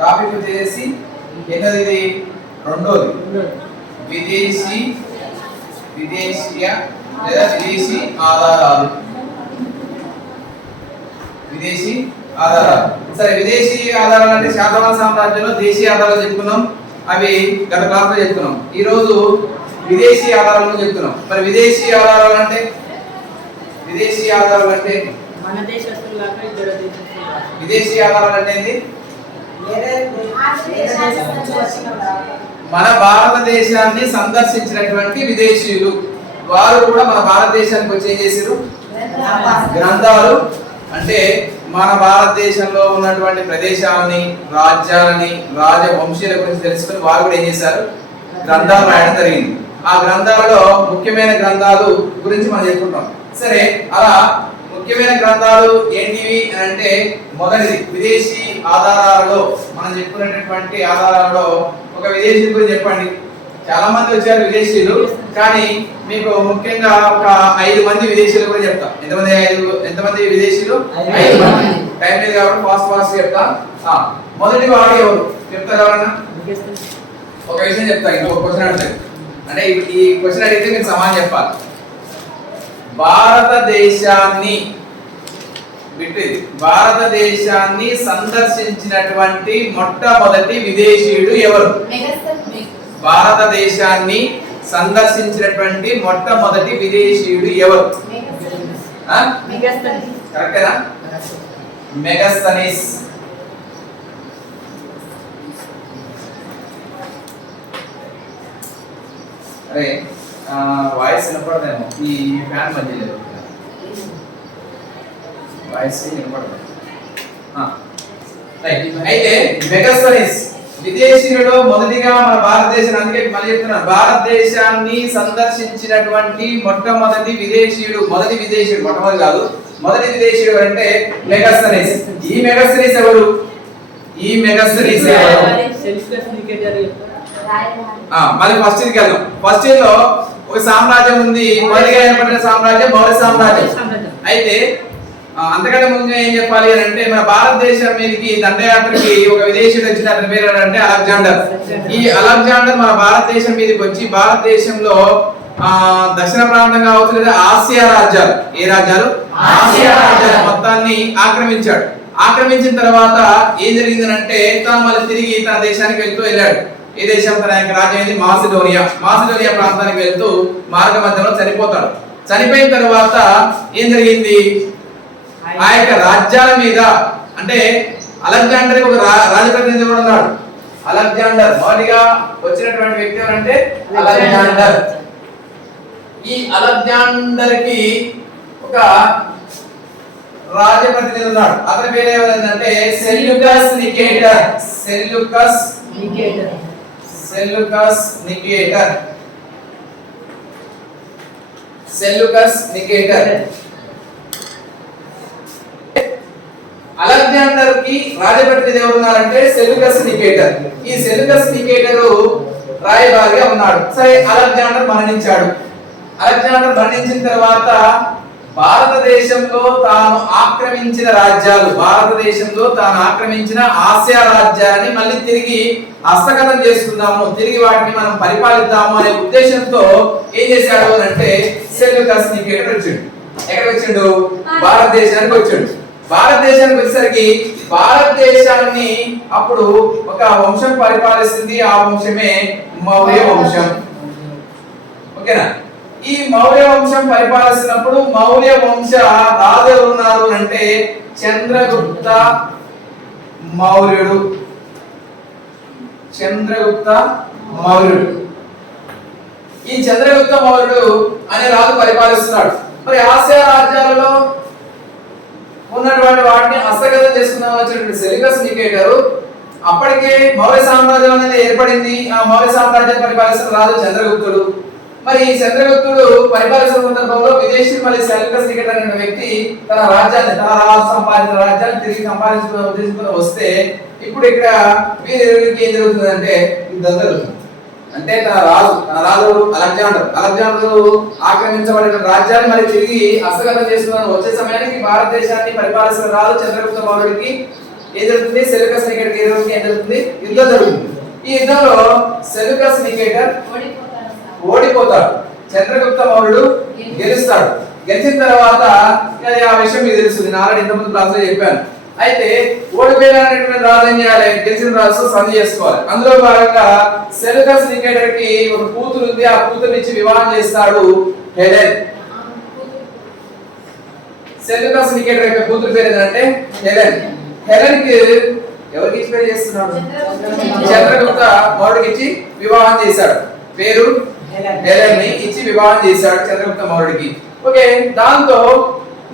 Topic వచ్చేసి ఎన్నది ఇది రెండోది విదేశీయ లేదా విదేశీ ఆధారాలు. విదేశీ ఆధారాలు. సరే, విదేశీ ఆధారాలు అంటే శాతవాహన సామ్రాజ్యంలో దేశీయ ఆధారాలు చెప్పుకున్నాం, అవి గత క్లాస్ లో చెప్పుకున్నాం. ఈ రోజు విదేశీ ఆధారాలను చెప్తున్నాం. మరి విదేశీ ఆధారాలు అంటే విదేశీ ఆధారాలు అంటే మన దేశస్తులాగా ఇతర దేశస్తులాగా. విదేశీ ఆధారాలు అంటే ఏంటి? మన భారతదేశాన్ని సందర్శించినటువంటి విదేశీయులు వారు కూడా మన భారతదేశానికి వచ్చి ఏం చేశారు? గ్రంథాలు అంటే మన భారతదేశంలో ఉన్నటువంటి ప్రదేశాలని, రాజ్యాలని, రాజవంశీయుల గురించి తెలుసుకుని వారు కూడా ఏం చేశారు? గ్రంథాలు రాయడం జరిగింది. ఆ గ్రంథాలలో ముఖ్యమైన గ్రంథాలు గురించి మనం చెప్పుకుంటాం. సరే, అలా ముఖ్యమైన గ్రంథాలు ఏంటివి అంటే మొదటిది విదేశీ ఆధారాలలో మనం చెప్పుకునేటటువంటి ఆధారాలలో ఒక విదేశీ గురించి చెప్పండి. చాలా మంది వచ్చారు విదేశీయులు, కానీ మీకు ముఖ్యంగా ఒక 5 మంది విదేశీయులు కూడా చెప్తా. ఎంతమంది విదేశీయులు? 5 మంది. టైం లేదు కాబట్టి ఫాస్ట్ చెప్తా. మొదటి వాడు ఎవరు చెప్తారు? ఎవరన్నా ఒక విషయం చెప్తా. ఇంకొక క్వశ్చన్ అడుగుతాయి, అంటే ఈ క్వశ్చన్ అడిగితే మీరు సమాధానం చెప్పాలి. భారతదేశాన్ని సందర్శించినటువంటి మొట్టమొదటి విదేశీయుడు ఎవరు? భారతదేశాన్ని సందర్శించినటువంటి మొట్టమొదటి విదేశీయుడు ఎవరు? కరెక్టేనా? మెగస్తనీస్. అరే వాయిస్ వినపడదేమో, ఈ ఫ్యాన్ మధ్య లేదు, వాయిస్ వినపడదు. అయితే మెగస్తనీస్ విదేశీయులలో మొదటిగా మన భారతదేశం, అందుకే మళ్ళీ చెప్తున్నాను, భారతదేశాన్ని సందర్శించినటువంటి మొట్టమొదటి విదేశీయుడు, మొదటి విదేశీయుడు, మొట్టమొదటి కాదు, మొదటి విదేశీయుడు అంటే మెగస్తనీస్. ఈ మెగస్తనీస్ ఎవరు? మళ్ళీ ఫస్ట్ ఇయర్కి వెళ్దాం. ఫస్ట్ ఇయర్ లో ఒక సామ్రాజ్యం ఉంది, మొదటిగా ఏర్పడిన సామ్రాజ్యం మౌర్య సామ్రాజ్యం. అయితే అంతకంటే ముందుగా ఏం చెప్పాలి అని అంటే, మన భారతదేశం మీదకి దండయాత్రకి ఒక విదేశీయుడు వచ్చిన, అతని పేరు అంటే అలెగ్జాండర్. ఈ అలెగ్జాండర్ మన భారతదేశం మీదకి వచ్చి భారతదేశంలో దక్షిణ ప్రాంతం కావచ్చు లేదా ఆసియా రాజ్యాలు, ఏ రాజ్యాలు? ఆసియా రాజ్యాలు మొత్తాన్ని ఆక్రమించాడు. ఆక్రమించిన తర్వాత ఏం జరిగిందనంటే, తాను మళ్ళీ తిరిగి తన దేశానికి వెళ్ళాడు. ఏ దేశం? తన యొక్క రాజ్యం ఏది? మాసిడోనియా ప్రాంతానికి వెళ్తూ మార్గ మధ్యలో చనిపోతాడు. చనిపోయిన తర్వాత ఏం జరిగింది? ఆ యొక్క రాజ్యాల మీద, అంటే అలెగ్జాండర్ ఒక రాజప్రతినిధి కూడా ఉన్నాడు. అలెగ్జాండర్ మొదటిగా వచ్చినటువంటి వ్యక్తి ఎవరంటే అలెగ్జాండర్. ఈ అలెగ్జాండర్ కి ఒక రాజప్రతినిధి ఉన్నాడు. అతని పేరు ఏమంటే సెల్యూకస్ నికేటర్. అలెగ్జాండర్ కి రాజప్రతినిధి ఎవరు ఉన్నారంటే సెల్యూకస్ నికేటర్. ఈ సెల్యూకస్ నికేటర్ రాయబారిగా ఉన్నాడు. సరే, అలెగ్జాండర్ మరణించాడు. అలెగ్జాండర్ మరణించిన తర్వాత భారతదేశంలో తాను ఆక్రమించిన రాజ్యాలు, భారతదేశంలో తాను ఆక్రమించిన ఆసియా రాజ్యాలని మళ్ళీ తిరిగి హస్తగతం చేసుకుందాము, తిరిగి వాటిని మనం పరిపాలిద్దాము అనే ఉద్దేశంతో ఏం చేశాడు అంటే సెల్యూకస్ నికేటర్ వచ్చాడు. ఎక్కడికి వచ్చిండు? భారతదేశానికి వచ్చాడు. భారతదేశానికి వచ్చేసరికి భారతదేశాన్ని అప్పుడు ఒక వంశం పరిపాలిస్తుంది. ఆ వంశమే మౌర్య వంశం. ఓకేనా? ఈ మౌర్య వంశం పరిపాలిస్తున్నప్పుడు మౌర్య వంశ రాజు ఎవరున్నారు అంటే చంద్రగుప్త మౌర్యుడు. ఈ చంద్రగుప్త మౌర్యుడు అనే రాజు పరిపాలిస్తున్నాడు. మరి ఆసియా రాజ్యాలలో ఉన్నటువంటి వాటిని హస్తగతం చేసుకుందాం వచ్చినటువంటి సెల్యూకస్ నికేటర్ అప్పటికే మౌర్య సామ్రాజ్యం అనేది ఏర్పడింది. ఆ మౌర్య సామ్రాజ్యాన్ని పరిపాలిస్తున్న రాజు చంద్రగుప్తుడు. మరి ఈ చంద్రగుప్తుడు పరిపాలిస్తున్న సందర్భంలో విదేశీ మళ్ళీ సెల్యూకస్ నికేటర్ అనే వ్యక్తి తన రాజ్యాన్ని, తన రాజు సంపాదించిన రాజ్యాన్ని తిరిగి సంపాదించుకునే ఉద్దేశంతో వస్తే, ఇప్పుడు ఇక్కడ వీరికి ఏం జరుగుతుందంటే యుద్ధం జరుగుతుంది. అంటే తన రాజు అలెగ్జాండర్ ఆక్రమించబడిన రాజ్యాన్ని మరి తిరిగి హస్తగతం చేసుకుని వచ్చే సమయానికి భారతదేశాన్ని పరిపాలిస్తున్న రాజు చంద్రగుప్త మౌర్యుడికి ఏం జరుగుతుంది? సెల్యూకస్ నికేటర్ ఏం జరుగుతుంది? యుద్ధం జరుగుతుంది. ఈ యుద్ధంలో సెల్యూకస్ నికేటర్ ఓడిపోతాడు, చంద్రగుప్త మౌర్యుడు గెలుస్తాడు. గెలిచిన తర్వాత ఆ విషయం మీకు తెలుసు, నేను ఆల్రెడీ ఇంతకుముందు క్లాస్ లో చెప్పాను. అయితే ఓడిపోయినటువంటి రాజు ఏం చేయాలి? గెలిచిన రాజు సంధి చేసుకోవాలి. అందులో భాగంగా సెల్యూకస్ నికేటర్ కి ఒక కూతురు ఉంది, ఆ కూతురు నుంచి వివాహం చేస్తాడు హెలెన్. సెల్యూకస్ నికేటర్ యొక్క కూతురు పేరు ఏంటంటే హెలెన్. హెలెన్ కి ఎవరికి ఇచ్చి పెళ్లి చేస్తున్నాడు? చంద్రగుప్త మౌర్యుడికి ఇచ్చి వివాహం చేశాడు. పేరు హెలెన్ ని ఇచ్చి వివాహం చేశాడు చంద్రగుప్త మౌర్యుడికి. ఓకే, దాంతో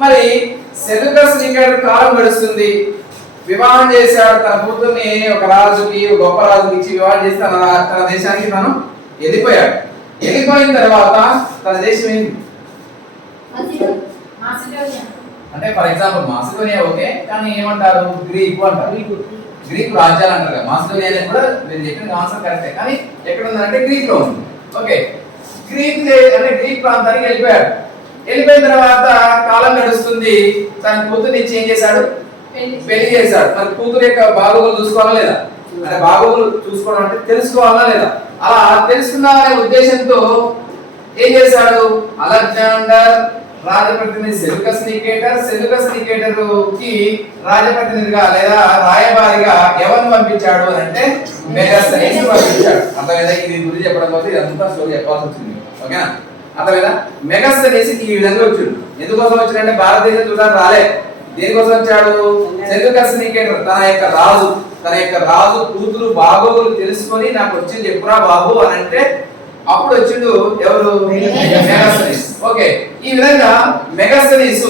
మరి సెల్యూకస్ నికేటర్ కాలం గడుస్తుంది. వివాహం చేశాడు తన కూతుర్ని ఒక రాజుకి, ఒక గొప్ప రాజుకి ఇచ్చి వివాహం చేసి తన దేశానికి తను వెళ్ళిపోయాడు. వెళ్ళిపోయిన తర్వాత తన దేశం ఏంటి అంటే ఫర్ ఎగ్జాంపుల్ మాసిడోనియా ఓకే, కానీ ఏమంటారు? గ్రీకు అంటారు. గ్రీకు రాజ్యాలు అంటారు కదా. మాసిడోనియా అనేది కూడా మీరు చెప్పిన ఆన్సర్ కరెక్టే, కానీ ఎక్కడ ఉందంటే గ్రీక్ లో ఉంది. ఓకే, గ్రీక్ అంటే గ్రీక్ ప్రాంతానికి వెళ్ళిపోయాడు. వెళ్ళిపోయిన తర్వాత కాలం గడుస్తుంది. తన కూతుర్ని ఇచ్చి ఏం చేశాడు? పెళ్లి చేశాడు. మరి కూతురు యొక్క బాగోగులు చూసుకోవాలా లేదా? అంటే బాగోగులు చూసుకోవడం అంటే తెలుసుకోవాలా లేదా? అలా తెలుసుకున్నామనే ఉద్దేశంతో ఏం చేశాడు? అలెగ్జాండర్ రాజప్రతినిధి సెల్యూకస్ నికేటర్ కి రాజప్రతినిధిగా లేదా రాయబారిగా ఎవరిని పంపించాడు అంటే మెగాస్తనీస్ పంపించాడు. అర్థమైందా? ఇది గురించి చెప్పడం కోసం ఇదంతా స్టోరీ చెప్పాల్సి వచ్చింది. ఓకేనా? అర్థమైందా? మెగాస్తనీస్ ఈ విధంగా వచ్చాడు. ఎందుకోసం వచ్చాడంటే భారతదేశం చూడడానికి రాలే. దేనికోసం వచ్చాడు? సెల్యూకస్ నికేటర్ తన యొక్క రాజు కూతురు బాగోగులు తెలుసుకొని నాకు వచ్చింది చెప్పురా బాబు అని అంటే అప్పుడు వచ్చిండు ఎవరు? మెగాస్తనీస్. ఓకే, ఈ విధంగా మెగాస్తనీస్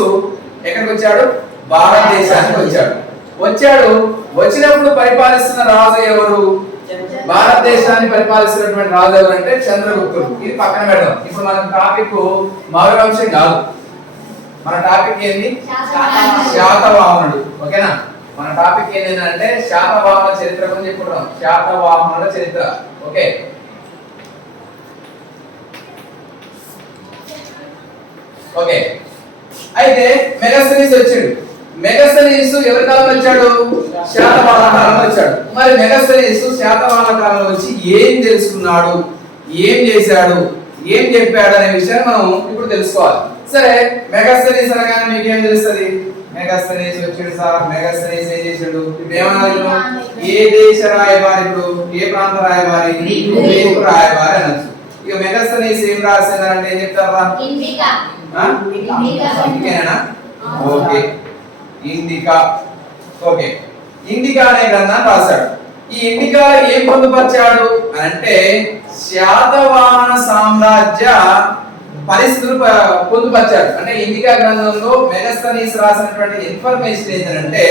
ఎక్కడికి వచ్చాడు? భారతదేశానికి వచ్చాడు. వచ్చినప్పుడు పరిపాలిస్తున్న రాజు ఎవరు? భారతదేశాన్ని పరిపాలిస్తున్నటువంటి రాజు ఎవరు అంటే చంద్రగుప్తుడు. ఇది పక్కన పెడదాం. ఇప్పుడు మన టాపిక్ మౌర్య వంశం కాదు, మన టాపిక్ ఏంది? శాతవాహనుడు. ఓకేనా? మన టాపిక్ ఏంటంటే శాతవాహన చరిత్ర గురించి చెప్పుకుంటాం. శాతవాహనుల చరిత్ర. Okay, okay. అయితే మెగాస్తనీస్ వచ్చాడు. మెగాస్తనీస్ ఎవరి కాలంలో వచ్చాడు? శాతవాహన కాలంలో వచ్చాడు. మరి మెగాస్తనీస్ శాతవాహన కాలంలో వచ్చి ఏం తెలుసుకున్నాడు, ఏం చేశాడు, ఏం చెప్పాడు అనే విషయాన్ని మనం ఇప్పుడు తెలుసుకోవాలి. సరే, మెగాస్తనీస్ అనగానే మీకు ఏం తెలుస్తుంది? మెగాస్తనీస్ వచ్చాడు సార్. మెగాస్తనీస్ ఏం చేశాడు? ఏమన్నా ఏ దేశ రాయబారి? ఇప్పుడు ఏ ప్రాంత రాయబారి? గ్రీకు రాయబారి అనొచ్చు. ఇక మెగాస్తనీస్ ఏం రాసిందంటే ఏం చెప్తారా? ఇండికేనా? Okay, Indica. ఓకే, ఇండికా అనే గ్రంథాన్ని రాశాడు. ఈ ఇండికా ఏం పొందుపరిచాడు అంటే శాతవాహన సామ్రాజ్య పరిస్థితులు పొందుపరిచాడు. అంటే ఇండికా గ్రంథంలో మెగాస్తనీస్ రాసినటువంటి ఇన్ఫర్మేషన్ ఏంటంటే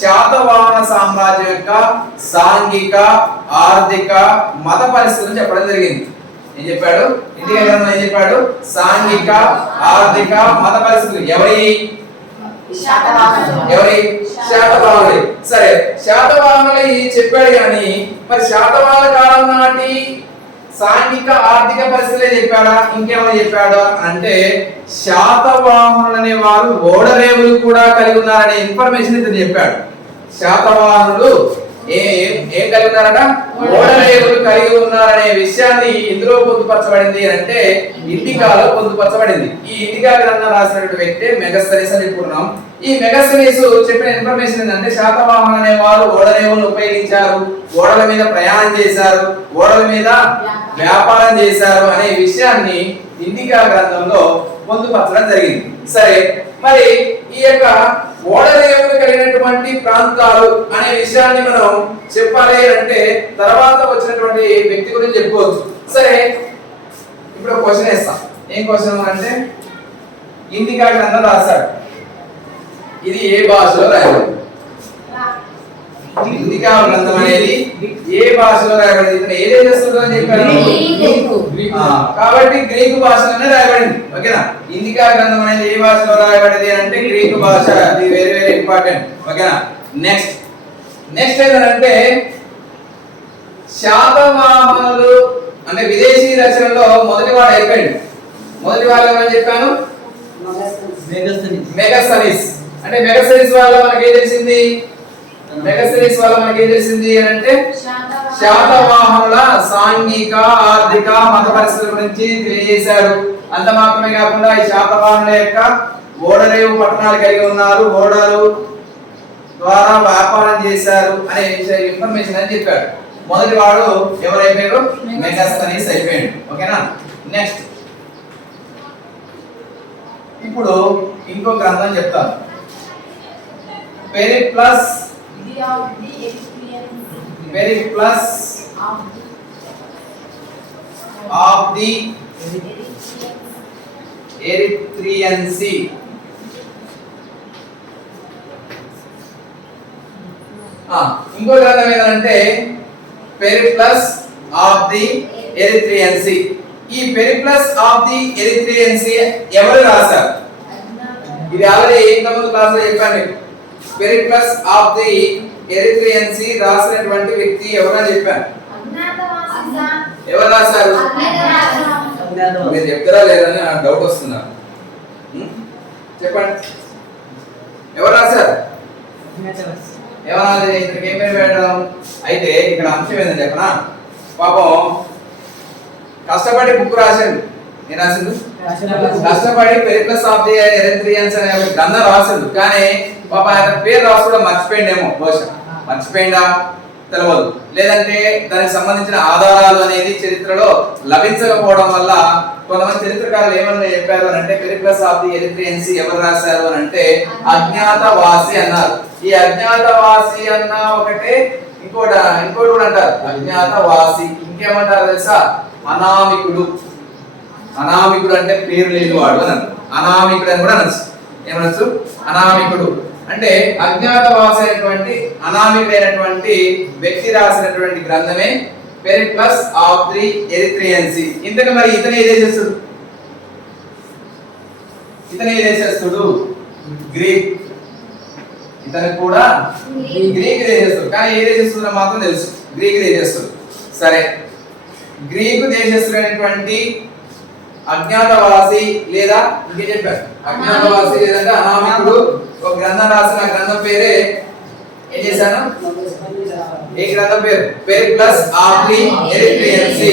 శాతవాహన సామ్రాజ్యం యొక్క సాంఘిక, ఆర్థిక, మత పరిస్థితులు చెప్పడం జరిగింది. ఏం చెప్పాడు? ఇండికా గ్రంథంలో ఏం చెప్పాడు? సాంఘిక, ఆర్థిక, మత పరిస్థితులు ఎవరి? శాతవాహనుడి. సరే, శాతవాహనులు చెప్పాడు కానీ మరి శాతవాహన కాలం నాటి సాంఘిక, ఆర్థిక పరిస్థితులే చెప్పాడా? ఇంకేమైనా చెప్పాడా అంటే శాతవాహనులు అనే వారు ఓడరేవులు కూడా కలిగి ఉన్నారనే ఇన్ఫర్మేషన్ ఇతను చెప్పాడు. శాతవాహనులు ఏం కలిగి ఉన్నారట? ఓడరేవులు కలిగి ఉన్నారనే విషయాన్ని ఇందులో పొందుపరచబడింది అంటే ఇండికాలో పొందుపరచబడింది. ఈ ఇండికా గ్రంథం రాసినటువంటి వ్యక్తి మెగాస్తనీస్ అని చెప్పుకున్నాం. ఈ మెగాస్తనీస్ చెప్పిన ఇన్ఫర్మేషన్ ఏంటంటే శాతవాహనులు అనే వారు ఓడరేవులను ఉపయోగించారు, ఓడల మీద ప్రయాణం చేశారు, ఓడల మీద వ్యాపారం చేశారు అనే విషయాన్ని ఇండికా గ్రంథంలో పొందుపరచడం జరిగింది. సరే, మరి ఈ యొక్క ఓడరేవులు కలిగినటువంటి ప్రాంతాలు అనే విషయాన్ని మనం చెప్పాలి అంటే తర్వాత వచ్చినటువంటి వ్యక్తి గురించి చెప్పుకోవచ్చు. సరే, ఇప్పుడు ఒక క్వశ్చన్ వేస్తాం. ఏం క్వశ్చన్ అంటే ఇండికా గ్రంథం రాశాడు. ఇది ఏ భాషలో రాయబడింది? ఇండికా గ్రంథం అనేది ఏ భాషలో రాయబడింది? ఇతను ఏ దేశంలో అని చెప్పారు? కాబట్టి గ్రీకు భాషలోనే రాయబడింది. ఓకేనా? ఇండికా గ్రంథం అనేది ఏ భాషలో రాయబడింది అంటే గ్రీకు భాష. ఇది వెరీ వెరీ ఇంపార్టెంట్. ఓకేనా? నెక్స్ట్ ఏంటంటే శాతవాహనులు అంటే విదేశీ రచనలో మొదటి వాడు అయిపోయింది. మొదటి వాడు ఏమని చెప్పాను? మెగాస్తనీస్. అంటే మెగాస్తనీస్ వల్ల మనకి ఏం తెలిసింది? మెగాస్టనీస్ వల్ల మనకి ఏం తెలిసింది అని అంటే శాతవాహనుల సాంఘిక ఆర్థిక మత పరిస్థితుల గురించి తెలియజేశాడు. అంత మాత్రమే కాకుండా ఈ శాతవాహనుల యొక్క ఓడరేవు పట్టణాలు కలిగి ఉన్నారు, ఓడలు ద్వారా వ్యాపారం చేశారు అనే ఇన్ఫర్మేషన్ అని చెప్పాడు. మొదటి వాడు ఎవరైపోయారు? మెగాస్టనీస్ అయిపోయాడు. ఓకేనా. నెక్స్ట్ ఇప్పుడు ఇంకో గ్రంథం చెప్తాను. Periplus of the Erythraean Sea. ఇంకో గ్రంథం ఏదంటే Periplus of the Erythraean Sea. ఈ Periplus of the Erythraean Sea ఎవరు రాశారు? ఇది ఆల్రెడీ ఇంతకుముందు క్లాస్ లో చెప్పాను మీకు. Periplus of the Erythraean Sea రాసినటువంటి వ్యక్తి ఎవరని చెప్పాను. ఎవరు రాశారు? మీరు చెప్తారా లేదని నాకు డౌట్ వస్తున్నా. చెప్పండి ఎవరు రాశారు? ఏమన్నా ఏం పేరు పెట్టడం? అయితే ఇక్కడ అంశం ఏంటంటే చెప్పనా, పాపం కష్టపడి బుక్ రాసిండు. ఏం రాసిండు? కష్టపడి పెరిప్లస్ ఆఫ్ ది ఎరిత్రియన్స్ అనే గ్రంథం రాసిండు. కానీ పాప ఆయన పేరు రాసుకోవడం మర్చిపోయిండేమో, బహుశా మర్చిపోయిందా తెలియదు. లేదంటే దానికి సంబంధించిన ఆధారాలు అనేది చరిత్రలో లభించకపోవడం వల్ల కొంతమంది చరిత్రకారులు ఏమన్నా చెప్పారు అని అంటే Periplus of the Erythraean Sea ఎవరు రాశారు అని అంటే అజ్ఞాతవాసి అన్నారు. ఈ అజ్ఞాతవాసి అన్న ఒకటే, ఇంకోటి కూడా అంటారు అజ్ఞాతవాసి. ఇంకేమంటారు తెలుసా? అనామికుడు. అనామికుడు అంటే పేరు లేనివాడు అని అంటారు. అనామికుడు అని కూడా అనొచ్చు. ఏమనొచ్చు? అనామికుడు అంటే అజ్ఞాతవాసి అయినటువంటి అనామికుడైనటువంటి వ్యక్తి రాసినటువంటి గ్రంథమే Periplus of the Erythraean Sea. ఇంతకు మరి ఇతను ఏ దేశస్థుడు? గ్రీక్. ఇతను కూడా గ్రీక్ దేశస్థుడు. కానీ ఏ దేశస్థుడు మాత్రం తెలుసు, గ్రీక్ దేశస్థుడు. సరే, గ్రీకు దేశస్థుడైనటువంటి అజ్ఞాతవాసి లేదా ఇంకే చెప్పారు అజ్ఞాతవాసి లేదంటే అనామికుడు ఒక గ్రంథం రాసిన గ్రంథం పేరే ఏం చేశాను? ఈ గ్రంథం పేరు Periplus of the Erythraean Sea.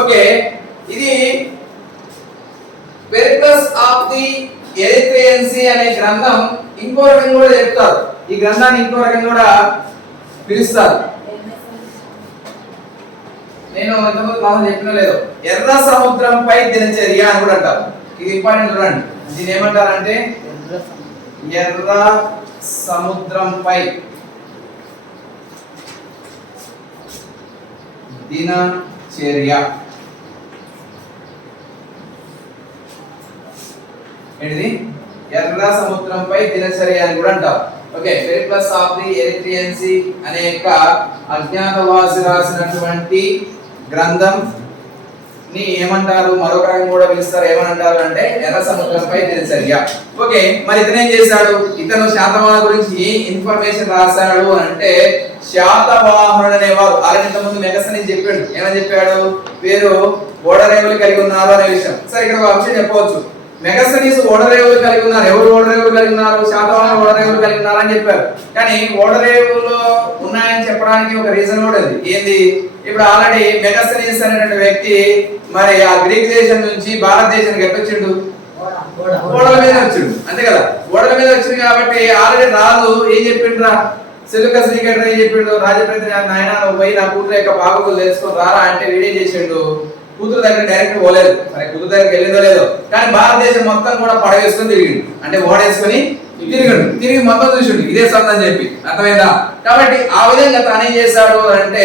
Okay, ఇది Periplus of the Erythraean Sea అనే గ్రంథం ఇంకో రకంగా కూడా చెప్తారు. ఈ గ్రంథాన్ని ఇంకో రకంగా కూడా పిలుస్తారు. నేను ఇంతకుముందు క్లాస్ చెప్పినా లేదు, ఎర్ర సముద్రంపై దినచర్య అని కూడా అంటారు. ఇది ఇంపార్టెంట్ చూడండి. దీని ఏమంటారంటే ఎర్ర సముద్రంపై దినచర్య. ఏంటిది? ఎర్ర సముద్రంపై దినచర్య అని కూడా అంటారు. Okay, Periplus of the Erythraean Sea అనే అజ్ఞాతవాసి రాసినటువంటి గ్రంథం ని ఏమంటారు? మరొక రకంగా కూడా పిలుస్తారు. ఏమంటారు అంటే ఎర్ర సముద్రంపై దినచర్య. ఓకే, మరి ఇతను ఏం చేశాడు? ఇతను శాతవాహనుల గురించి ఏ ఇన్ఫర్మేషన్ రాశాడు అంటే శాతవాహనుడు అనేవారు ఆల్రెడీ ఇంత ముందు మెగాస్టనీస్ చెప్పాడు. ఏమని చెప్పాడు? పేరు ఓడరేవులు కలిగి ఉన్నారు అనే విషయం. సరే, ఇక్కడ ఒక అంశం చెప్పవచ్చు. మెగాస్టనీస్ ఓడరేవులు కలిగి ఉన్నారు. ఎవరు ఓడరేవులు కలిగి ఉన్నారు? శాతవాహనులు ఓడరేవులు కలిగి ఉన్నారు అని చెప్పారు. కానీ ఓడరేవులు ఉన్నాయని చెప్పడానికి ఒక రీజన్ కూడా ఉంది. ఏంది? ఇప్పుడు ఆల్రెడీ మెగాస్టనీస్ అనేటువంటి వ్యక్తి మరి ఆ గ్రీక్ దేశం నుంచి భారతదేశానికి ఎప్పొచ్చిండు? ఓడల మీద వచ్చిండు, అంతే కదా. ఓడల మీద వచ్చింది కాబట్టి ఆల్రెడీ రాజు ఏం చెప్పిండ్రా? సెల్యూకస్ నికేటర్ ఏం చెప్పిండు? రాజప్రతి నాయన నువ్వు పోయి నా కూతురు యొక్క బాగోగులు తెలుసుకొని రారా అంటే వీడేం చేసిండు? కూతురు దగ్గర డైరెక్ట్ పోలేదు. సరే, కూతురు దగ్గరికి వెళ్ళిందో లేదో, కానీ భారతదేశం మొత్తం కూడా పడవేసుకొని తిరిగిండు. అంటే ఓడేసుకొని తిరిగిండు. తిరిగి మొత్తం చూసిండు ఇదే సందని చెప్పి. అర్థమైందా? కాబట్టి ఆ విధంగా తాను ఏం చేశాడు అంటే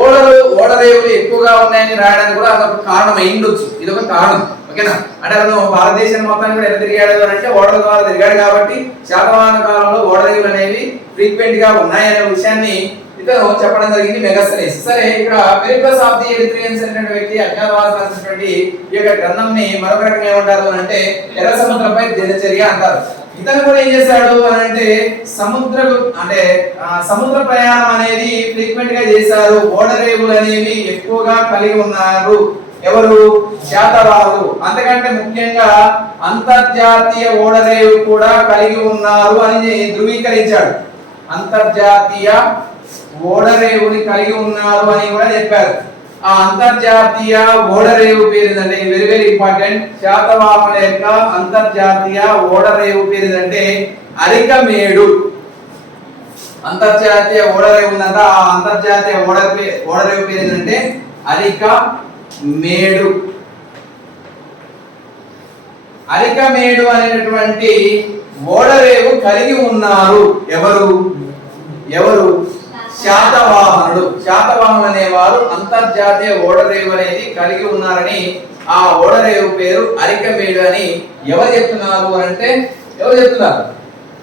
ఓడరేవులు ఎక్కువగా ఉన్నాయని రాయడానికి కూడా అదొక కారణం అయిండొచ్చు. ఇది ఒక కారణం. ఓకేనా. అంటే అతను భారతదేశాన్ని మొత్తాన్ని కూడా ఎలా తిరిగాడు అని అంటే ఓడల ద్వారా తిరిగాడు. కాబట్టి శాతవాహన కాలంలో ఓడరేవులు అనేవి ఫ్రీక్వెంట్ గా ఉన్నాయనే విషయాన్ని ఇతను చెప్పడం జరిగింది మెగాస్టనీస్. సరే, ఇక్కడ పెరిప్లస్ ఆఫ్ ది ఎరిత్రియన్స్ అనే వ్యక్తి అజ్ఞాతవాసి రాసినటువంటి ఈ యొక్క గ్రంథంని మరొక రకంగా ఏమంటారు అంటే ఎర్ర సముద్రంపై దినచర్య అంటారు. ఇతను కూడా ఏం చేశాడు అని అంటే సముద్ర ప్రయాణం అనేది ఫ్రీక్వెంట్ గా చేశారు. ఓడరేవులు అనేవి ఎక్కువగా కలిగి ఉన్నారు. ఎవరు? శాతవాహనులు. అంతకంటే ముఖ్యంగా అంతర్జాతీయ ఓడరేవు కూడా కలిగి ఉన్నారు అని ధృవీకరించాడు. అంతర్జాతీయ ఓడరేవుని కలిగి ఉన్నారు అని కూడా చెప్పారు. ఆ అంతర్జాతీయ ఓడరేవు పేరు ఏంటంటే వెరీ వెరీ ఇంపార్టెంట్. శాతవాహనుల యొక్క అంతర్జాతీయ ఓడరేవు పేరు ఏంటంటే అరికమేడు. అంతర్జాతీయ ఓడరేవు ఉందంట. ఆ అంతర్జాతీయ ఓడరేవు పేరు ఏంటంటే అరికమేడు. అరికమేడు అనేటటువంటి ఓడరేవు కలిగి ఉన్నారు ఎవరు శాతవాహనుడు. శాతవాహనులు అనేవారు అంతర్జాతీయ ఓడరేవు అనేది కలిగి ఉన్నారని, ఆ ఓడరేవు పేరు అరికమేడు అని ఎవరు చెప్తున్నారు అంటే ఎవరు చెప్తున్నారు?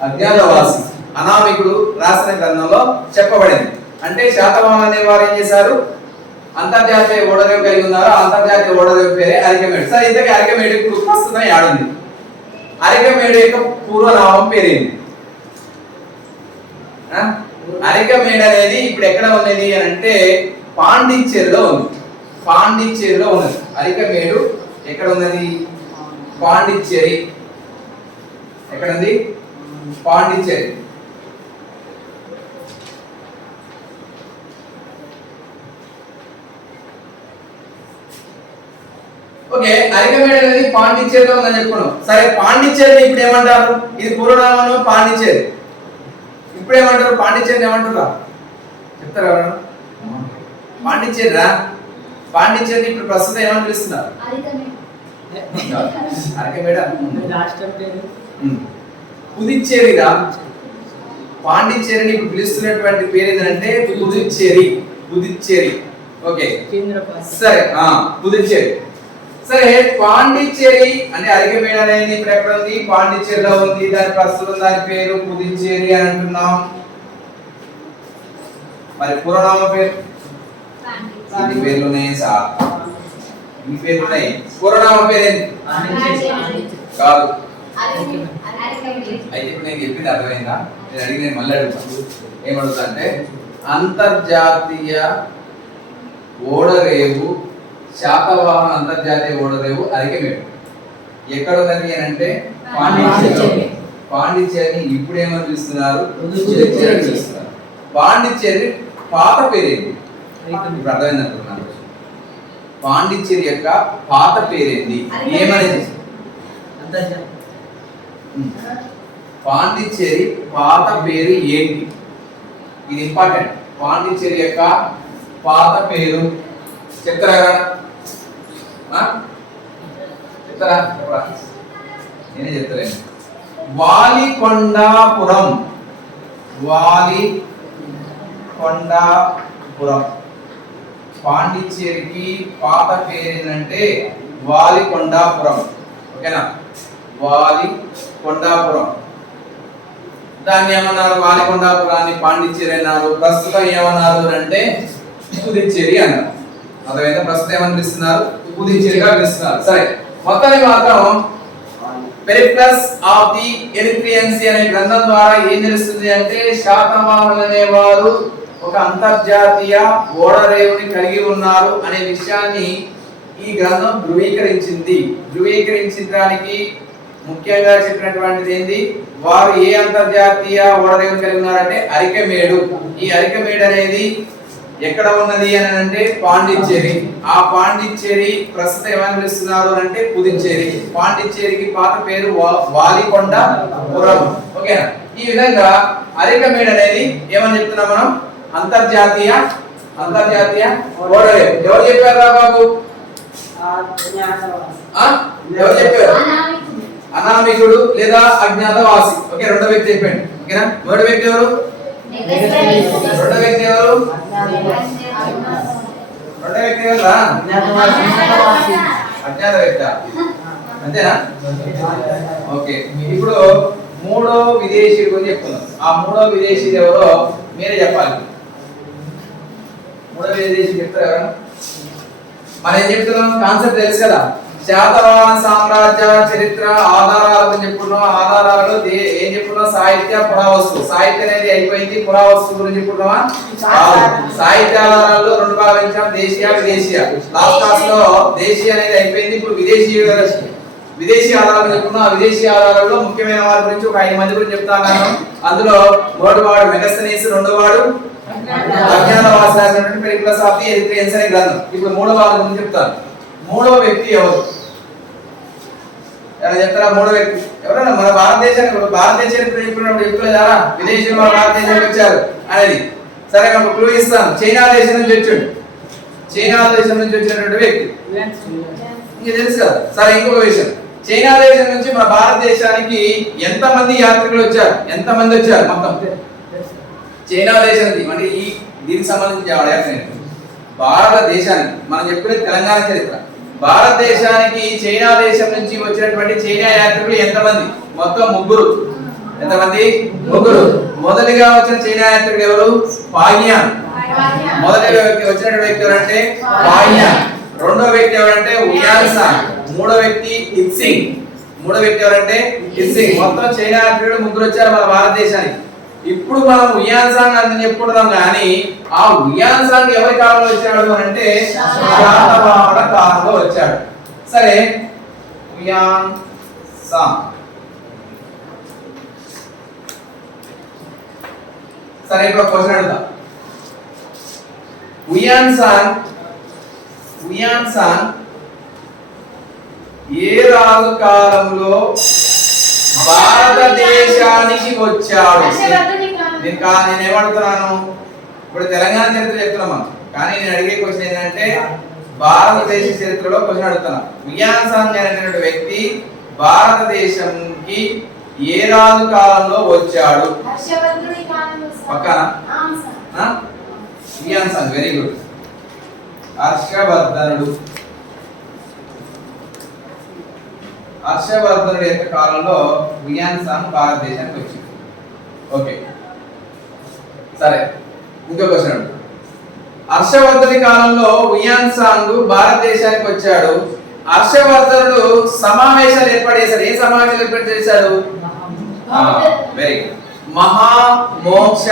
అజ్ఞాతవాసి అనామికుడు రాసిన గ్రంథంలో చెప్పబడింది. అంటే శాతవాహనులు అనేవారు ఏం చేశారు? అంతర్జాతీయ ఓడరేవు కలిగి ఉన్నారు. ఆ అంతర్జాతీయ ఓడరేవు పేరే అరికమేడు. సరే, ఇంతకీ అరికమేడు ఇప్పుడు ప్రస్తుతం యాడుంది? అరికమేడు యొక్క పూర్వనామం పేరేంటి? అరికమేడు అనేది ఇప్పుడు ఎక్కడ ఉన్నది అని అంటే పాండిచ్చేరిలో ఉంది. పాండిచ్చేరిలో ఉన్నది అరికమేడు. ఎక్కడ ఉన్నది? పాండిచ్చేరి. ఎక్కడ ఉంది? పాండిచ్చేరి. ఓకే, అరికమేడు అనేది పాండిచ్చేరిలో ఉందని చెప్పుకున్నాం. సరే, పాండిచ్చేరిని ఇప్పుడు ఏమంటారు? ఇది పూర్వనామం పాండిచ్చేరి. ఇప్పుడు ఏమంటారు? పాండిచ్చేరిని ఏమంటారా చెప్తారా? పాండిచ్చేరిరా? పాండిచ్చేరిని ఇప్పుడు ప్రస్తుతం ఏమని పిలుస్తున్నారు? అరికమేడా? పుదుచ్చేరిరా? పాండిచ్చేరిని ఇప్పుడు పిలుస్తున్నటువంటి పేరు ఏంటంటే పుదుచ్చేరి. పుదుచ్చేరి. ఓకే, సరే, పుదుచ్చేరి. సరే, పాండిచ్చేరి అంటే అరికమేడు అనేది ఇప్పుడు ఎక్కడ ఉంది? పాండిచ్చేరిలో ఉంది. దాని ప్రస్తుతం దాని పేరు పుదుచ్చేరి అని అంటున్నాం. మరి పూర్వనామ పేరు? ఈ పేర్లునే సార్, ఈ పేర్లున్నాయి. పూర్వనామ పేరు ఏంటి? కాదు. అయితే ఇప్పుడు నేను చెప్పింది అర్థమైందా? నేను అడిగి నేను మళ్ళీ అడుగుతాను. ఏమడుగుతా అంటే అంతర్జాతీయ ఓడరేవు, శాతవాహన అంతర్జాతీయ ఓడరేవు అరికమేడు ఎక్కడ ఉన్నది అని అంటే పాండిచ్చేరి. పాండిచ్చేరిని ఇప్పుడు ఏమని పిలుస్తున్నారు? పాండిచ్చేరి పాత పేరేంటి? ఇప్పుడు అర్థమైంది అనుకున్నాను. పాండిచ్చేరి యొక్క పాత పేరేంటి? ఏమనేది? పాండిచ్చేరి పాత పేరు ఏంటి? ఇది ఇంపార్టెంట్. పాండిచ్చేరి యొక్క పాత పేరు చెప్తారా? చెప్తారా? నేనే చెప్తాను. వాలికొండాపురం. వాలికొండాపురం. పాండిచ్చేరికి పాత పేరు ఏంటంటే వాలికొండాపురం. ఓకేనా? వాలికొండాపురం. దాన్ని ఏమన్నారు? వాలికొండాపురాన్ని పాండిచ్చేరి అన్నారు. ప్రస్తుతం ఏమన్నారు అంటే పుదుచ్చేరి అన్నారు. అర్థమైందా? ప్రస్తుతం ఏమని పిలుస్తున్నారు? పుదుచ్చేరిగా పిలుస్తున్నారు. సరే, మొత్తానికి మాత్రం పెరిప్లస్ ఆఫ్ ది ఎరిత్రియన్సీ అనే గ్రంథం ద్వారా ఏం తెలుస్తుంది అంటే శాతవాహనులు అనేవారు ఒక అంతర్జాతీయ ఓడరేవుని కలిగి ఉన్నారు అనే విషయాన్ని ఈ గ్రంథం ధృవీకరించింది. ధృవీకరించడానికి ముఖ్యంగా చెప్పినటువంటిది ఏంది? వారు ఏ అంతర్జాతీయ ఓడరేవుని కలిగి ఉన్నారంటే అరికమేడు. ఈ అరికమేడు అనేది ఎక్కడ ఉన్నది అని అంటే పాండిచ్చేరి. ఆ పాండిచ్చేరి ప్రస్తుతం ఏమని పిలుస్తున్నారు అంటే పుదుచ్చేరి. పాండిచ్చేరికి పాత పేరు వాలికొండాపురం. ఓకేనా? ఈ విధంగా అరికమేడు అనేది ఏమని చెప్తున్నాం మనం? అంతర్జాతీయ ఓడరేవు. ఎవరు చెప్పారు బాబు? ఎవరు చెప్పారు? అనామికుడు లేదా అజ్ఞాతవాసి. ఓకే, రెండో వ్యక్తి చెప్పండి. ఓకేనా? మొదటి వ్యక్తి ఎవరు? రెండో వ్యక్తి ఎవరు? రెండో వ్యక్తి ఎవరా? అజ్ఞాత వ్యక్తి. అంతేనా? ఓకే, ఇప్పుడు మూడో విదేశీ గురించి చెప్తున్నాం. ఆ మూడో విదేశీ ఎవరో మీరే చెప్పాలి. మూడో విదేశీ చెప్తారు. మనం ఏం చెప్తున్నాం? కాన్సెప్ట్ తెలుసు కదా. శాతవాహన సామ్రాజ్య చరిత్ర ఆధారాలు గురించి చెప్పుకున్నాం. ఆధారాలు ఏం చెప్పుకున్నాం? సాహిత్య, పురావస్తు. సాహిత్య అనేది అయిపోయింది. పురావస్తు గురించి చెప్పుకున్నావా? సాహిత్య ఆధారాల్లో రెండు భావించాం, దేశీయ విదేశీయ. లాస్ట్ క్లాస్ లో దేశీయ అనేది అయిపోయింది. ఇప్పుడు విదేశీ ఆధారాలు చెప్పుకున్నాం. ఆ విదేశీ ఆధారాల్లో ముఖ్యమైన వారి గురించి ఒక 5 మంది గురించి చెప్తాను. అందులో మొదటి వాడు మెగస్తనీస్, రెండో వాడు అజ్ఞాతవాసి రాసినటువంటి పెరిప్లస్ ఆఫ్ ది ఎరిత్రియన్స్ అనే గ్రంథం. ఇప్పుడు మూడో వారి గురించి చెప్తాను. మూడవ వ్యక్తి ఎవరు చెప్తారా? మూడో వ్యక్తి ఎవరైనా మన భారతదేశానికి చెప్పినప్పుడు చెప్పుకోలేదారా విదేశీయులు మన భారతదేశానికి వచ్చారు అనేది? సరే ఒక క్లూ ఇస్తాను. చైనా దేశం నుంచి వచ్చాడు. చైనా దేశం నుంచి వచ్చినటువంటి వ్యక్తి ఇంకా తెలుసు కదా. సరే ఇంకొక విషయం, చైనా దేశం నుంచి మన భారతదేశానికి ఎంత మంది యాత్రికులు వచ్చారు? ఎంత మంది వచ్చారు మొత్తం? చైనా దేశం నుంచి అంటే దీనికి సంబంధించి భారతదేశానికి మనం చెప్పిన తెలంగాణ చరిత్ర, భారతదేశానికి చైనా దేశం నుంచి వచ్చినటువంటి చైనా యాత్రికులు ఎంతమంది? మొత్తం 3. ఎంతమంది? 3. మొదటిగా వచ్చిన చైనా యాత్రికుడు ఎవరు? పాయియాన్. మొదటి వ్యక్తి వచ్చినటువంటి వ్యక్తి ఎవరంటే పాయియాన్. రెండో వ్యక్తి ఎవరంటే ఉయాన్సాంగ్. మూడో వ్యక్తి ఇత్సింగ్. మూడో వ్యక్తి ఎవరంటే ఇత్సింగ్. మొత్తం చైనా యాత్రికులు 3 వచ్చారు మన భారతదేశానికి. ఇప్పుడు మనం ఉయాన్సాంగ్ అని చెప్పుకుంటున్నాం కానీ ఆ ఉయాన్సాంగ్ ఎవరి కాలంలో వచ్చాడు అంటే శాతవాహనుల కాలంలో వచ్చాడు. సరే ఉయాన్సాంగ్. సరే ఇప్పుడు క్వశ్చన్ అడుగుతా. ఉయాన్సాంగ్ ఏ రాజు కాలంలో భారతదేశానికి వచ్చాడు? నేను ఏమడుగుతున్నాను, ఇప్పుడు తెలంగాణ చరిత్ర చెప్తున్నాం కానీ నేను అడిగే క్వశ్చన్ ఏంటంటే భారతదేశ చరిత్రలో క్వశ్చన్ అడుగుతున్నా. ఉయాన్సాంగ్ అనేటువంటి వ్యక్తి భారతదేశంకి ఏ రాజు కాలంలో వచ్చాడు? పక్కన ఉయాన్సాంగ్. Very good. హర్షవర్ధనుడు. హర్షవర్ధనుడి యొక్క కాలంలో ఉయాన్సాంగ్ భారతదేశానికి వచ్చింది. ఓకే సరే ఇంకో క్వశ్చన్. హర్షవర్ధనుడి కాలంలో ఉయాన్సాంగ్ భారతదేశానికి వచ్చాడు. హర్షవర్ధనుడు సమావేశాలు ఏర్పాటు చేశాడు. ఏ సమావేశాలు ఏర్పాటు చేశాడు? Very good. మహామోక్ష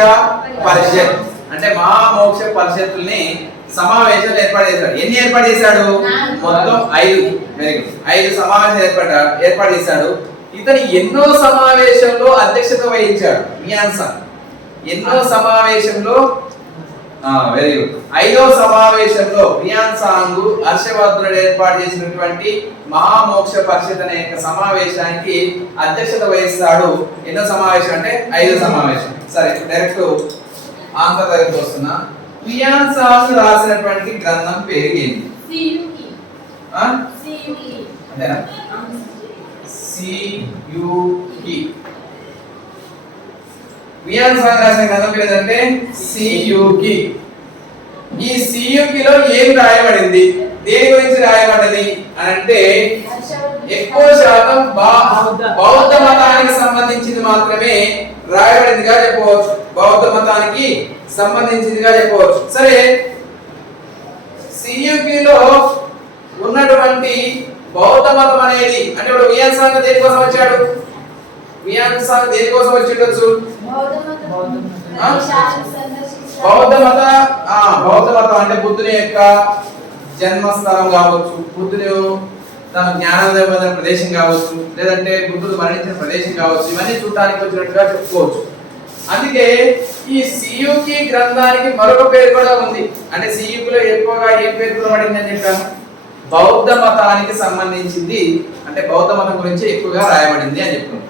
పరిషత్ అంటే మహామోక్ష పరిషత్తుల్ని సమావేశాలు ఏర్పాటు చేశాడు. ఎన్ని ఏర్పాటు చేశాడు? మొత్తం 5. Very good. 5 సమావేశాలు ఏర్పాటు చేశాడు. ఇతను ఎన్నో సమావేశంలో అధ్యక్షత వహించాడు ఉయాన్సాంగ్. ఎన్నో సమావేశంలో వెరీ గుడ్ 5వ సమావేశంలో ఉయాన్సాంగ్ హర్షవర్ధనుడు ఏర్పాటు చేసినటువంటి మహామోక్ష పరిషత్ అనే సమావేశానికి అధ్యక్షత వహిస్తాడు. ఎన్నో సమావేశం అంటే 5వ సమావేశం. సరే డైరెక్ట్ ఆన్సర్ దగ్గరికి వస్తున్నా. ఉయాన్సాంగ్ రాసినటువంటి గ్రంథం పేరు ఏంటి? అంతేనా? సియుకి. ఉయాన్సాంగ్ రాసిన గ్రంథం పేరు ఏంటంటే సియుకి. ఈ సియుకిలో ఏం రాయబడింది? దేని గురించి రాయబడింది అని అంటే ఎక్కువ శాతం బౌద్ధ మతానికి సంబంధించింది మాత్రమే రాయబడిందిగా చెప్పవచ్చు. బౌద్ధ మతానికి సంబంధించిందిగా చెప్పవచ్చు. సరే సియుకిలో ఉన్నటువంటి బౌద్ధ మతం అనేది అంటే ఇప్పుడు ఉయాన్సాంగ్ దేనికోసం వచ్చాడు? ఉయాన్సాంగ్ దేనికోసం వచ్చిండొచ్చు? బౌద్ధ మతం అంటే బుద్ధుని యొక్క జన్మస్థలం కావచ్చు, బుద్ధుని తన జ్ఞానోదయం పొందిన ప్రదేశం కావచ్చు, లేదంటే బుద్ధుడు మరణించిన ప్రదేశం కావచ్చు, ఇవన్నీ చూడటానికి వచ్చినట్టుగా చెప్పుకోవచ్చు. అందుకే ఈ సియుకి గ్రంథానికి మరొక పేరు కూడా ఉంది. అంటే సియుకిలో ఎక్కువగా ఏ పేరు పిలువబడింది అని చెప్పాను? బౌద్ధ మతానికి సంబంధించింది అంటే బౌద్ధ మతం గురించి ఎక్కువగా రాయబడింది అని చెప్తున్నాను.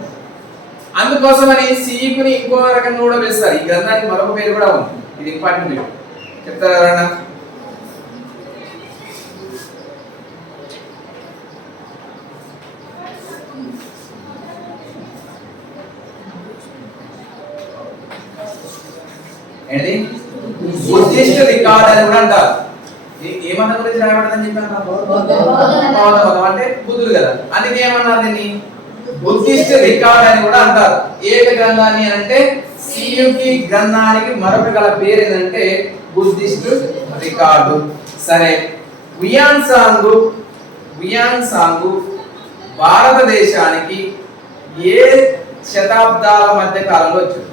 అందుకోసమని సియుకిని ఇంకో రకంగా కూడా పిలుస్తారు. ఈ గ్రంథానికి మరొక పేరు కూడా ఉంది. ఇది ఇంపార్టెంట్. మీరు చెప్తారా ఎవరన్నా? ఏంటి? బుద్ధిస్ట్ రికార్డ్ అని కూడా అంటారు. ఏమన్నా గురించి రాయబడదని చెప్పాను? బౌద్ధ మతం అంటే బుద్ధుడు కదా, అందుకే ఏమన్నారు దీన్ని బుద్ధిస్ట్ రికార్డ్ అని కూడా అంటారు. ఏక గ్రంథాన్ని అంటే సియుకి గ్రంథానికి మరొక గల పేరు ఏంటంటే బుద్ధిస్ట్ రికార్డు. సరే ఉయాన్సాంగ్ భారతదేశానికి ఏ శతాబ్దాల మధ్య కాలంలో వచ్చాడు?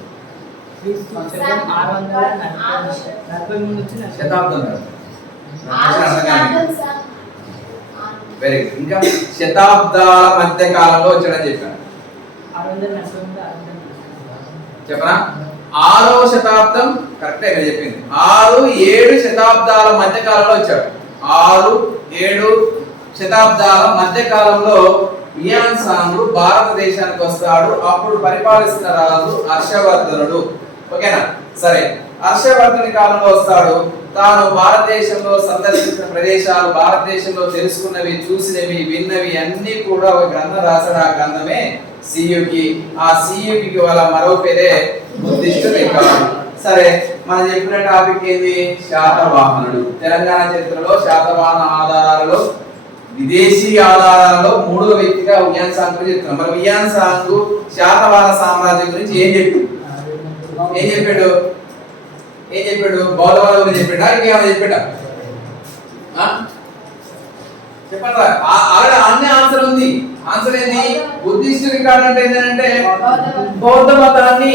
శతాబ్దం శతాబ్దం వెరీ గుడ్. ఇంకా శతాబ్దాల మధ్య కాలంలో వచ్చాడని చెప్పాను. 640 చెప్పనా? 6వ శతాబ్దం కరెక్టే మీరు చెప్పింది. 6-7 శతాబ్దాల మధ్య కాలంలో వచ్చాడు. 6-7 శతాబ్దాల మధ్య కాలంలో హ్యూయన్ సాంగ్ భారతదేశానికి వస్తాడు. అప్పుడు పరిపాలిస్తున్న రాజు హర్షవర్ధనుడు. ఓకేనా? సరే, హర్షవర్ధని కాలంలో వస్తాడు. తాను భారతదేశంలో సందర్శించిన ప్రదేశాలు, భారతదేశంలో తెలుసుకున్నవి, చూసినవి, విన్నవి అన్ని కూడా ఒక గ్రంథం రాశాడు. ఆ గ్రంథమే సియుకి. ఆ సియుకి వాళ్ళ మరో పేరే బుద్ధిస్ట్ రికార్డు. సరే, మనం చెప్పిన టాపిక్ ఏంది? శాతవాహనుడు. తెలంగాణ చరిత్రలో శాతవాహన ఆధారాలలో, విదేశీ ఆధారాలలో 3వ వ్యక్తిగా హ్యూయన్ సాంగ్ గురించి చెప్తున్నాం. మరి హ్యూయన్ సాంగ్ శాతవాహన సామ్రాజ్యం గురించి ఏం చెప్పాడు? బౌద్ధవాదం గురించి చెప్పాడా? ఇంకేమైనా చెప్పాడా? చెప్పండి. ఆల్రెడీ అన్ని ఆన్సర్ ఉంది. ఆన్సర్ ఏంది? బుద్ధిస్ట్ రికార్డ్ అంటే ఏంటంటే బౌద్ధ మతాన్ని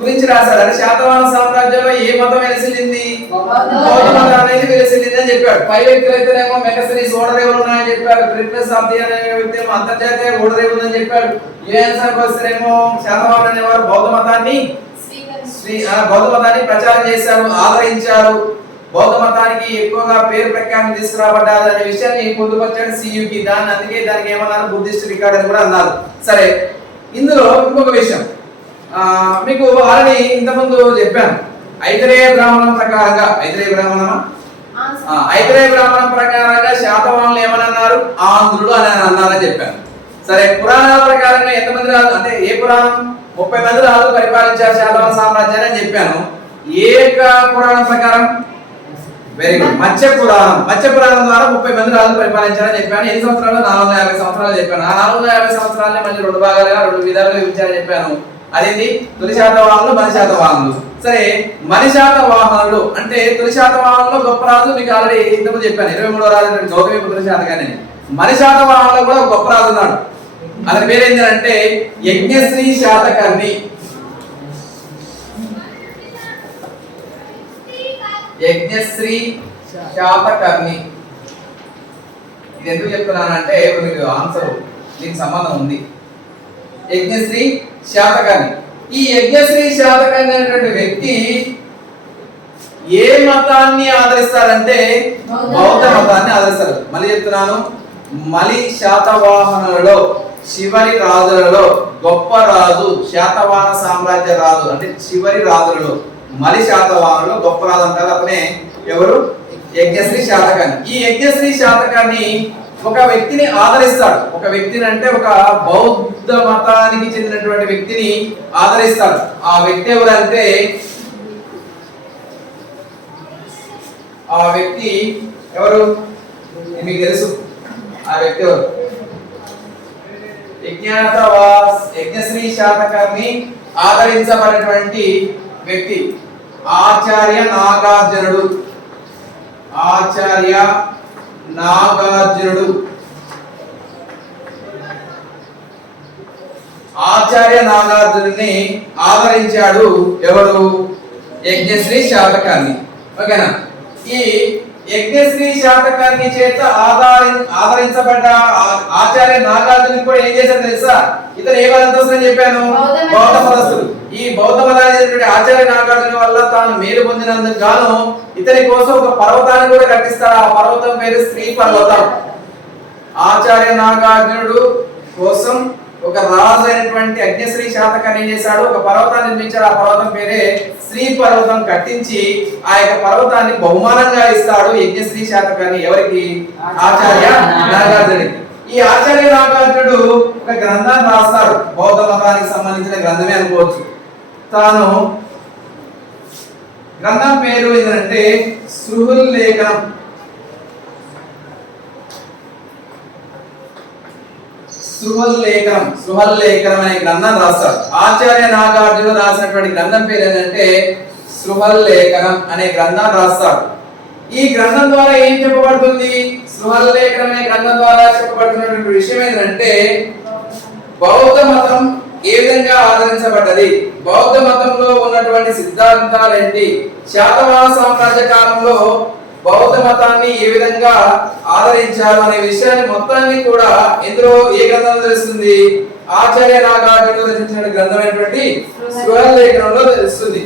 గురించి రాశాడు. అంటే శాతవాహన సామ్రాజ్యంలో ఏ మతం వెలసిల్లింది? బౌద్ధ మతం అనేది వెలసిల్లింది అని చెప్పాడు. పై వ్యక్తులు అయితేనేమో మెగసరీస్ ఓడరేవులు ఉన్నాయని చెప్పాడు. బ్రిటిష్ ఆఫ్ ది అనే వ్యక్తి ఏమో అంతర్జాతీయ ఓడరేవు ఉందని చెప్పాడు. యుఎన్ సాంగ్ వస్తేనేమో శాతవాహన అనేవారు బౌద్ధ మతాన్ని ప్రచారం చేశారు, ఆదరించారు. బౌద్ధ మతానికి ఎక్కువగా పేరు ప్రఖ్యాతం తీసుకురాబడ్డారు అనే విషయాన్ని పొందుపరిచాడు సియుకి. అందుకే దానికి ఏమన్నారు? బుద్ధిస్ట్ రికార్డ్ అని కూడా అన్నారు. సరే, ఇందులో ఇంకొక విషయం మీకు ఆల్రెడీ ఇంతకుముందు చెప్పాను. ఐతరేయ బ్రాహ్మణం ప్రకారంగా, ఐతరేయ బ్రాహ్మణం ప్రకారంగా శాతవాహనులు ఏమన్నారు? ఆంధ్రుడు అని అన్నారని చెప్పాను. సరే, పురాణాల ప్రకారంగా ఎంతమంది రాజు, అంటే ఏ పురాణం? 30 మంది రాజులు పరిపాలించారు శాతవాహన సామ్రాజ్యాన్ని అని చెప్పాను. ఏక పురాణం ప్రకారం వెరీ గుడ్, మత్స్య పురాణం. మత్స్య పురాణం ద్వారా 30 మంది రాజులు పరిపాలించారని చెప్పాను. ఎన్ని సంవత్సరాలు? 450 సంవత్సరాలు చెప్పాను. ఆ 450 సంవత్సరాలనే మళ్ళీ 2 భాగాలుగా 2 విధాలుగా విభజించారని చెప్పాను. అదేంటి? తొలి శాతవాహనులు, మలి శాతవాహనులు. సరే, మలి శాతవాహనులు అంటే తొలి శాతవాహనులో గొప్ప రాజు మీకు ఆల్రెడీ ఇంతకుముందు చెప్పాను. 23వ రాజు గౌతమిపుత్ర శాతకర్ణి. మలి శాతవాహనులో కూడా గొప్ప రాజు ఉన్నాడు. అతని పేరు ఏంటంటే యజ్ఞశ్రీ శాతకర్ణి. యజ్ఞశ్రీ శాతకర్ణి. ఇది ఎందుకు చెప్తున్నానంటే ఇప్పుడు మీకు ఆన్సర్ దీనికి సంబంధం ఉంది. యజ్ఞశ్రీ శాతకర్ణి. ఈ యజ్ఞశ్రీ శాతకర్ణి అనేటువంటి వ్యక్తి ఏ మతాన్ని ఆదరిస్తారంటే బౌద్ధ మతాన్ని ఆదరిస్తారు. మళ్ళీ చెప్తున్నాను, మలి శాతవాహనులలో చివరి రాజులలో గొప్ప రాజు, శాతవాహన సామ్రాజ్య రాజు అంటే చివరి రాజులలో మలి శాతవాహనులో గొప్ప రాజు అంటారు. అతనే ఎవరు? యజ్ఞశ్రీ శాతకర్ణి. ఈ యజ్ఞశ్రీ శాతకర్ణి ఒక వ్యక్తిని ఆదరిస్తాడు. ఒక వ్యక్తిని అంటే ఒక బౌద్ధ మతానికి చెందినటువంటి వ్యక్తిని ఆదరిస్తాడు. ఆ వ్యక్తి ఎవరంటే, ఆ వ్యక్తి ఎవరు మీకు తెలుసు. ఆ వ్యక్తి ఎవరు? యజ్ఞశ్రీ శాతకర్ణి ఆదరించబడినటువంటి వ్యక్తి ఆచార్య నాగార్జునుడు. ఆచార్య నాగార్జునుడు. ఆచార్య నాగార్జునుడిని ఆదరించాడు ఎవరు? యజ్ఞశ్రీ శాతకర్ణి. ఓకేనా? ఈ యజ్ఞశ్రీ శాతకర్ణి చేత ఆదరించబడ్డ ఆచార్య నాగార్జునుడు కూడా ఏం చేశారు తెలుసా? ఇతను ఏ మతస్థులు అని చెప్పాను? బౌద్ధ మతస్థుడు. ఈ బౌద్ధ మతాన్ని ఆచార్య నాగార్జున వల్ల తాను మేలు పొందినందుకు గాను ఇతని కోసం ఒక పర్వతాన్ని కూడా కట్టిస్తారు. ఆ పర్వతం పేరు శ్రీ పర్వతం. ఆచార్య నాగార్జునుడు కోసం ఒక రాజు అయినటువంటి యజ్ఞశ్రీ శాతకర్ణి ఏం చేశాడు? ఒక పర్వతాన్ని నిర్మించాడు. ఆ పర్వతం పేరే శ్రీ పర్వతం. కట్టించి ఆ యొక్క పర్వతాన్ని బహుమానంగా ఇస్తాడు యజ్ఞశ్రీ శాతకర్ణి. ఎవరికి? ఆచార్య నాగార్జునుడికి. ఈ ఆచార్య నాగార్జునుడు ఒక గ్రంథాన్ని రాస్తాడు. బౌద్ధ మతానికి సంబంధించిన గ్రంథమే అనుకోవచ్చు. తాను గ్రంథం పేరు ఏంటంటే సృహుల్లేఖనం. సృహుల్లేఖనం అనే గ్రంథం రాస్తాడు. ఆచార్య నాగార్జునుడు రాసినటువంటి గ్రంథం పేరు ఏంటంటే సృహుల్లేఖనం అనే గ్రంథం రాస్తాడు. ఈ గ్రంథం ద్వారా ఏం చెప్పబడుతుంది? సృహుల్లేఖనం అనే గ్రంథం ద్వారా చెప్పబడుతున్నటువంటి విషయం ఏంటంటే బౌద్ధ మతం ఏ విధంగా ఆదరించబడ్డది, బౌద్ధ మతంలో ఉన్నటువంటి సిద్ధాంతాలు ఏంటి, శాతవాహన సామ్రాజ్య కాలంలో బౌద్ధ మతాన్ని ఏ విధంగా ఆదరించారు అనే విషయాన్ని మొత్తాన్ని కూడా ఇందులో ఏ గ్రంథంలో తెలుస్తుంది? ఆచార్య నాగార్జున రచించిన గ్రంథమైనటువంటి స్పృహలేఖనంలో తెలుస్తుంది.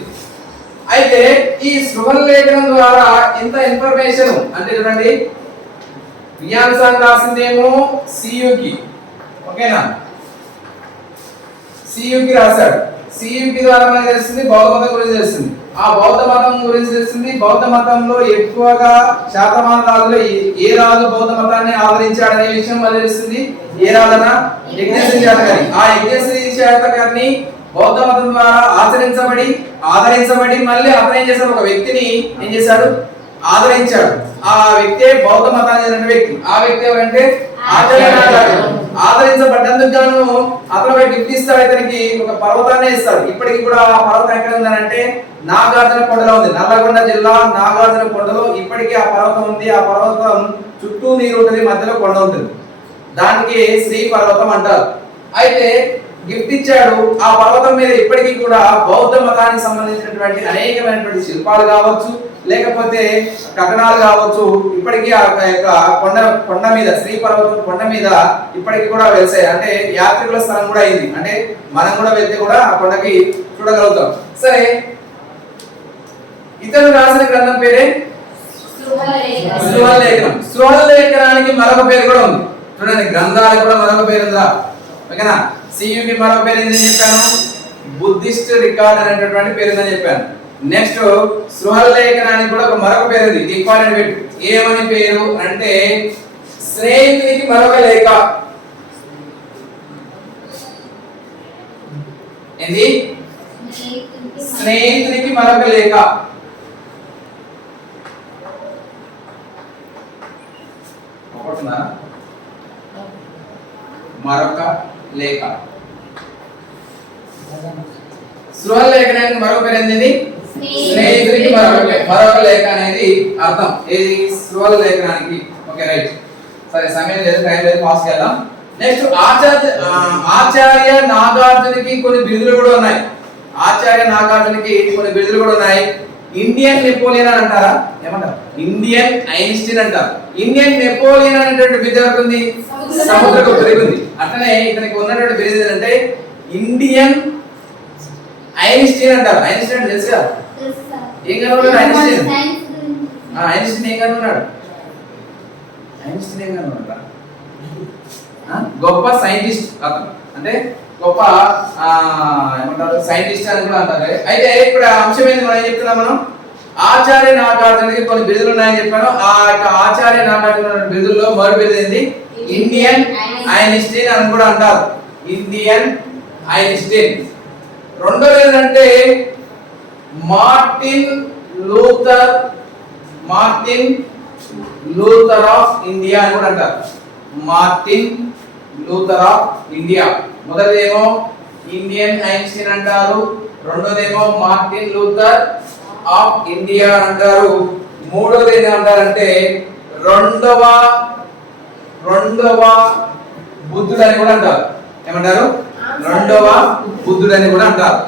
అయితే ఈ స్పృహలేఖనం ద్వారా ఇంత ఇన్ఫర్మేషన్ అంటే చూడండి, వియాన్సాంగ్ రాసిందేమో సియుకి, ఓకేనా, సియుకి రాశాడు. సియుకి ద్వారా మనకు తెలుస్తుంది బౌద్ధ మతం గురించి తెలుస్తుంది. ఆ బౌద్ధ మతం గురించి తెలుస్తుంది. బౌద్ధ మతంలో ఎక్కువగా శాతవాహన రాజులు ఏ రాజు బౌద్ధ మతాన్ని ఆదరించాడనే విషయం మనకు తెలుస్తుంది. ఏ రాజన? యజ్ఞశ్రీ శాతకర్ణి. ఆ యజ్ఞశ్రీ శాతకర్ణి బౌద్ధ మతం ద్వారా ఆదరించబడి మళ్ళీ అతను ఏం చేశాడు? ఒక వ్యక్తిని ఏం చేశాడు? ఆదరించాడు. ఆ వ్యక్తే బౌద్ధ మతాన్ని చెందిన వ్యక్తి. ఆ వ్యక్తి ఎవరంటే ఆచార్య నాగార్జున. ఆదరించబడ్డందుకు గాను అతను ఒక గిఫ్ట్ ఇస్తాడు. ఇతనికి ఒక పర్వతాన్ని ఇస్తాడు. ఇప్పటికి కూడా ఆ పర్వతం ఎక్కడ ఉందంటే నాగార్జున కొండలో ఉంది. నల్లగొండ జిల్లా నాగార్జున కొండలో ఇప్పటికీ ఆ పర్వతం ఉంది. ఆ పర్వతం చుట్టూ నీరు ఉంటుంది, మధ్యలో కొండ ఉంటుంది. దానికి శ్రీ పర్వతం అంటారు. అయితే గిఫ్ట్ ఇచ్చాడు. ఆ పర్వతం మీద ఇప్పటికీ కూడా బౌద్ధ మతానికి సంబంధించినటువంటి అనేకమైనటువంటి శిల్పాలు కావచ్చు, లేకపోతే కట్టడాలు కావచ్చు, ఇప్పటికీ ఆ యొక్క కొండ మీద, శ్రీ పర్వతం కొండ మీద ఇప్పటికీ కూడా వెళ్తాయి. అంటే యాత్రికుల స్థలం కూడా అయింది. అంటే మనం కూడా వెళ్తే కూడా ఆ కొండకి చూడగలుగుతాం. సరే, ఇతను రాసిన గ్రంథం పేరే స్పృహలేఖనం. స్పృహలేఖనానికి మరొక పేరు కూడా ఉంది. చూడండి, గ్రంథాలకు కూడా మరొక పేరు ఉందా? ఓకేనా. సియుకి మరొక పేరు ఏంటని చెప్పాను? బుద్ధిస్ట్ రికార్డ్ అనేటటువంటి పేరు ఉందని చెప్పాను. నెక్స్ట్ స్పృహలేఖనానికి కూడా ఒక మరొక పేరు ఉంది. Important bit. ఏమని పేరు అంటే స్నేహితునికి మరొక లేఖ. ఏంది? స్నేహితునికి మరొక లేఖ. మరొక లేఖ. స్పృహలేఖనానికి మరొక పేరు ఏంది? స్నేహితునికి మరొక లేఖ అనేది అర్థం. ఏది? స్పృహలేఖనానికి. Okay, right. సరే, సమయం లేదు, టైం లేదు, ఫాస్ట్ చేద్దాం. నెక్స్ట్ ఆచార్య నాగార్జునకి కొన్ని బిరుదులు కూడా ఉన్నాయి. ఆచార్య నాగార్జునకి కొన్ని బిరుదులు కూడా ఉన్నాయి. ఇండియన్ నెపోలియన్ అని అంటారా? ఏమంటారు? ఇండియన్ ఐన్స్టీన్ అంటారు. ఇండియన్ నెపోలియన్ అనేటువంటి బిరుదు ఎవరికి ఉంది? సముద్రగుప్తుడికి ఉంది. అట్లనే ఇతనికి ఉన్నటువంటి బిరుదు ఏంటంటే ఇండియన్ ఐన్స్టీన్ అంటారు. ఐన్స్టీన్ అంటే తెలుసు కదా? ఏం కనుగొన్నాడు ఐన్స్టీన్? ఐన్స్టీన్ ఏం కనుగొన్నాడు? ఐన్స్టీన్ ఏం కనుగొన్నాడు? గొప్ప సైంటిస్ట్ అతను. అంటే గొప్ప ఏమంటారు, సైంటిస్ట్ అని కూడా అంటారు. అయితే ఇప్పుడు అంశం ఏంది, మనం ఏం చెప్తున్నాం? మనం ఆచార్య నాగార్జునకి కొన్ని బిరుదులు ఉన్నాయని చెప్పాను. ఆ యొక్క ఆచార్య నాగార్జున బిరుదుల్లో మరో బిరుదు ఏంది? ఇండియన్ ఐన్స్టీన్ అని కూడా అంటారు. Indian Einstein. రెండోది ఏంటంటే మార్టిన్ లూథర్ ఆఫ్ ఇండియా అని కూడా అంటారు. Martin Luther of India. మొదటిదేమో ఇండియన్ ఐన్స్టీన్ అంటారు, రెండోదేమో మార్టిన్ లూథర్ ఆఫ్ ఇండియా అంటారు. మూడోది ఏమంటారంటే రెండవ బుద్ధుడు అని కూడా అంటారు. ఏమంటారు? రెండవ బుద్ధుడు అని కూడా అంటారు.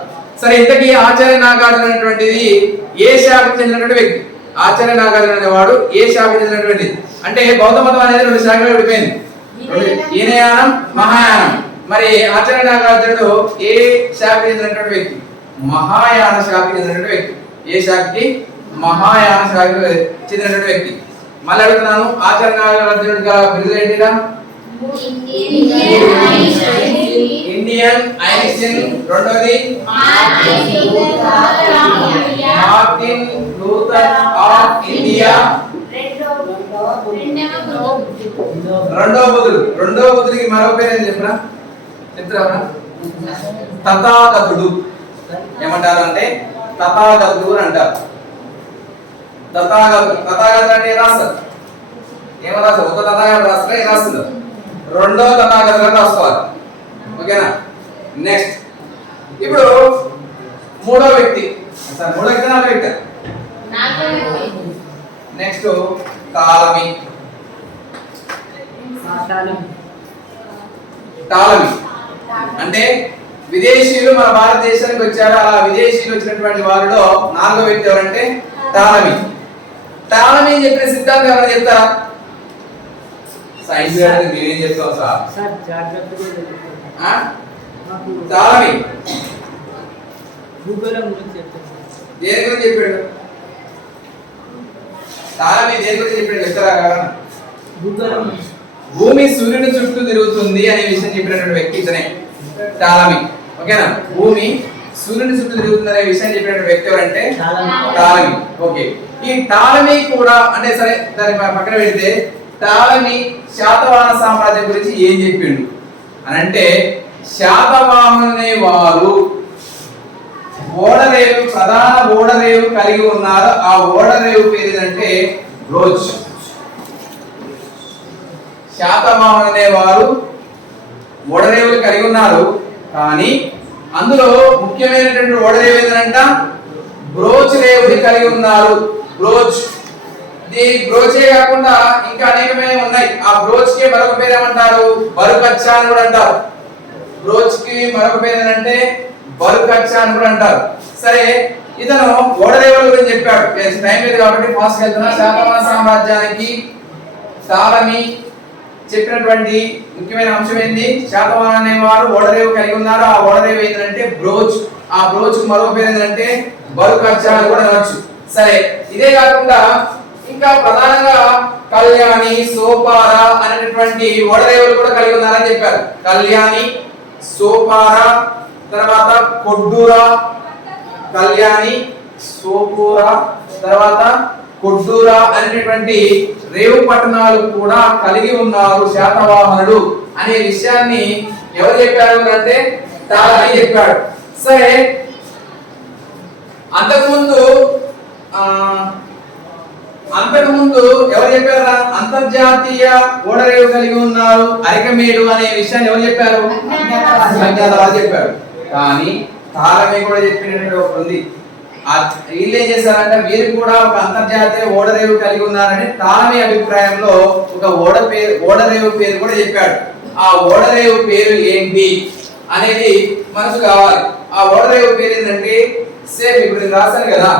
సరే, ఇంతకీ ఆచార్య నాగార్జున అనేటువంటిది ఏ శాఖకు చెందినటువంటి వ్యక్తి? ఆచార్య నాగార్జున అనేవాడు ఏ శాఖకు చెందినటువంటి? అంటే బౌద్ధ మతం అనేది రెండు శాఖలు విడిపోయింది. ఈనయానం, మహాయానం. మరి ఆచార్య నాగార్జునుడు ఏ శాఖకు చెందినటువంటి వ్యక్తి? మహాయాన శాఖకు చెందినటువంటి వ్యక్తి. ఏ శాఖకి? మహాయాన శాఖకు చెందినటువంటి వ్యక్తి. మళ్ళీ అడుగుతున్నాను, ఆచార్య నాగార్జునుడి బిరుదు ఏంటిరా? Indian Einstein. రెండోది మార్టిన్ లూథర్ ఆఫ్ ఇండియా. రెండో బుద్ధుడికి మరో పేరు ఏం చెప్పరా? చెప్తారా? తథాగతుడు. ఏమంటారు అంటే తథాగతుడు అని అంటారు. తథాగతుడు అంటే రాస్తారు. ఏమో రాస్తారు? ఒక తథాగతుడు రాస్తారా? ఏం రాస్తుందో రెండో తథాగతుడు రాసుకోవాలి. ఓకేనా. నెక్స్ట్ ఇప్పుడు మూడో వ్యక్తి. నాలుగో వ్యక్తి. Next Ptolemy. అంటే విదేశీయులు మన భారతదేశానికి వచ్చారు. అలా విదేశీయులు వచ్చినటువంటి వారిలో నాలుగో వ్యక్తి ఎవరంటే టాలమీ. టాలమీ చెప్పిన సిద్ధాంతం ఎవరైనా చెప్తారా? సైన్స్ మీరేం చెప్తాం సార్? సార్ జాగ్రత్తగా చెప్తాను. ఆ? మాకు టాలమీ భూగోళం గురించి చెప్తాను సార్. దేని గురించి చెప్పాడు? టాలమీ దేని గురించి చెప్పాడు చెప్తారా? భూగోళం భూమి సూర్యుని చుట్టూ తిరుగుతుంది అనే విషయం చెప్పినటువంటి వ్యక్తి ఇతనే టాలమీ. ఓకేనా? భూమి సూర్యుని చుట్టూ తిరుగుతుంది అనే విషయం చెప్పినటువంటి వ్యక్తి ఎవరంటే టాలమీ. ఓకే, ఈ టాలమీ కూడా అంటే సరే దాన్ని పక్కన పెడితే టాలమీ శాతవాహన సామ్రాజ్యం గురించి ఏం చెప్పిండు అని అంటే, శాతవాహనులనే వారు ఓడరేవు, ప్రధాన ఓడరేవు కలిగి ఉన్నారు. ఆ ఓడరేవు పేరు ఏంటంటే బ్రోచ్. శాతవాహనులు అనేవారు ఓడరేవులు కలిగి ఉన్నారు, కానీ అందులో ముఖ్యమైనటువంటి ఓడరేవు ఏంటంట బ్రోచ్ రేవుని కలిగి ఉన్నారు. బ్రోచ్, ఇది బ్రోచే కాకుండా ఇంకా అనేకమే ఉన్నాయి. ఆ బ్రోచ్ కి మరొక పేరు ఏమంటారు? బరుకచ్చా అని కూడా అంటారు. బ్రోచ్ కి మరొక పేరు ఏంటంటే బరుకచ్చా అని కూడా అంటారు. సరే, ఇతను ఓడరేవుల గురించి చెప్పాడు. టైం లేదు కాబట్టి ఫాస్ట్ వెళ్తున్నా. శాతవాహన సామ్రాజ్యానికి టాలమీ చెప్పినటువంటి ముఖ్యమైన అంశం ఏంటి? శాతవాహన అనేవారు ఓడరేవు కలిగి ఉన్నారు. ఆ ఓడరేవు ఏంటంటే బ్రోచ్. ఆ బ్రోచ్ మరో పేరు ఏంటంటే బరుకచ్చా అని కూడా అనొచ్చు. సరే, ఇదే కాకుండా ఇంకా ప్రధానంగా కళ్యాణి, సోపార అనేటువంటి ఓడరేవులు కూడా కలిగి ఉన్నారని చెప్పారు. కళ్యాణి, సోపార, తర్వాత కొడ్డూరా, కళ్యాణి, సోపూర, తర్వాత కొడ్డూరా అనేటువంటి రేవు పట్టణాలు కూడా కలిగి ఉన్నారు శాతవాహనుడు అనే విషయాన్ని ఎవరు చెప్పారు అంటే టాలమీ చెప్పాడు. సరే, అంతకుముందు ఎవరు చెప్పారా? అంతర్జాతీయ ఓడరేవు కలిగి ఉన్నారు అరికమేడు అనే విషయాన్ని ఎవరు చెప్పారు? అజ్ఞాతవాది చెప్పారు. కానీ టాలమీ కూడా చెప్పినటువంటి ఒకటి ఉంది. వీళ్ళు ఏం చేశారంటే వీరు కూడా ఒక అంతర్జాతీయ ఓడరేవు కలిగి ఉన్నారని టాలమీ అభిప్రాయంలో ఒక ఓడరేవు పేరు కూడా చెప్పాడు. ఆ ఓడరేవు పేరు ఏంటి అనేది మనకు కావాలి. ఆ ఓడరేవు పేరు ఏంటంటే సేమ్ ఇప్పుడు నేను రాశాను కదా,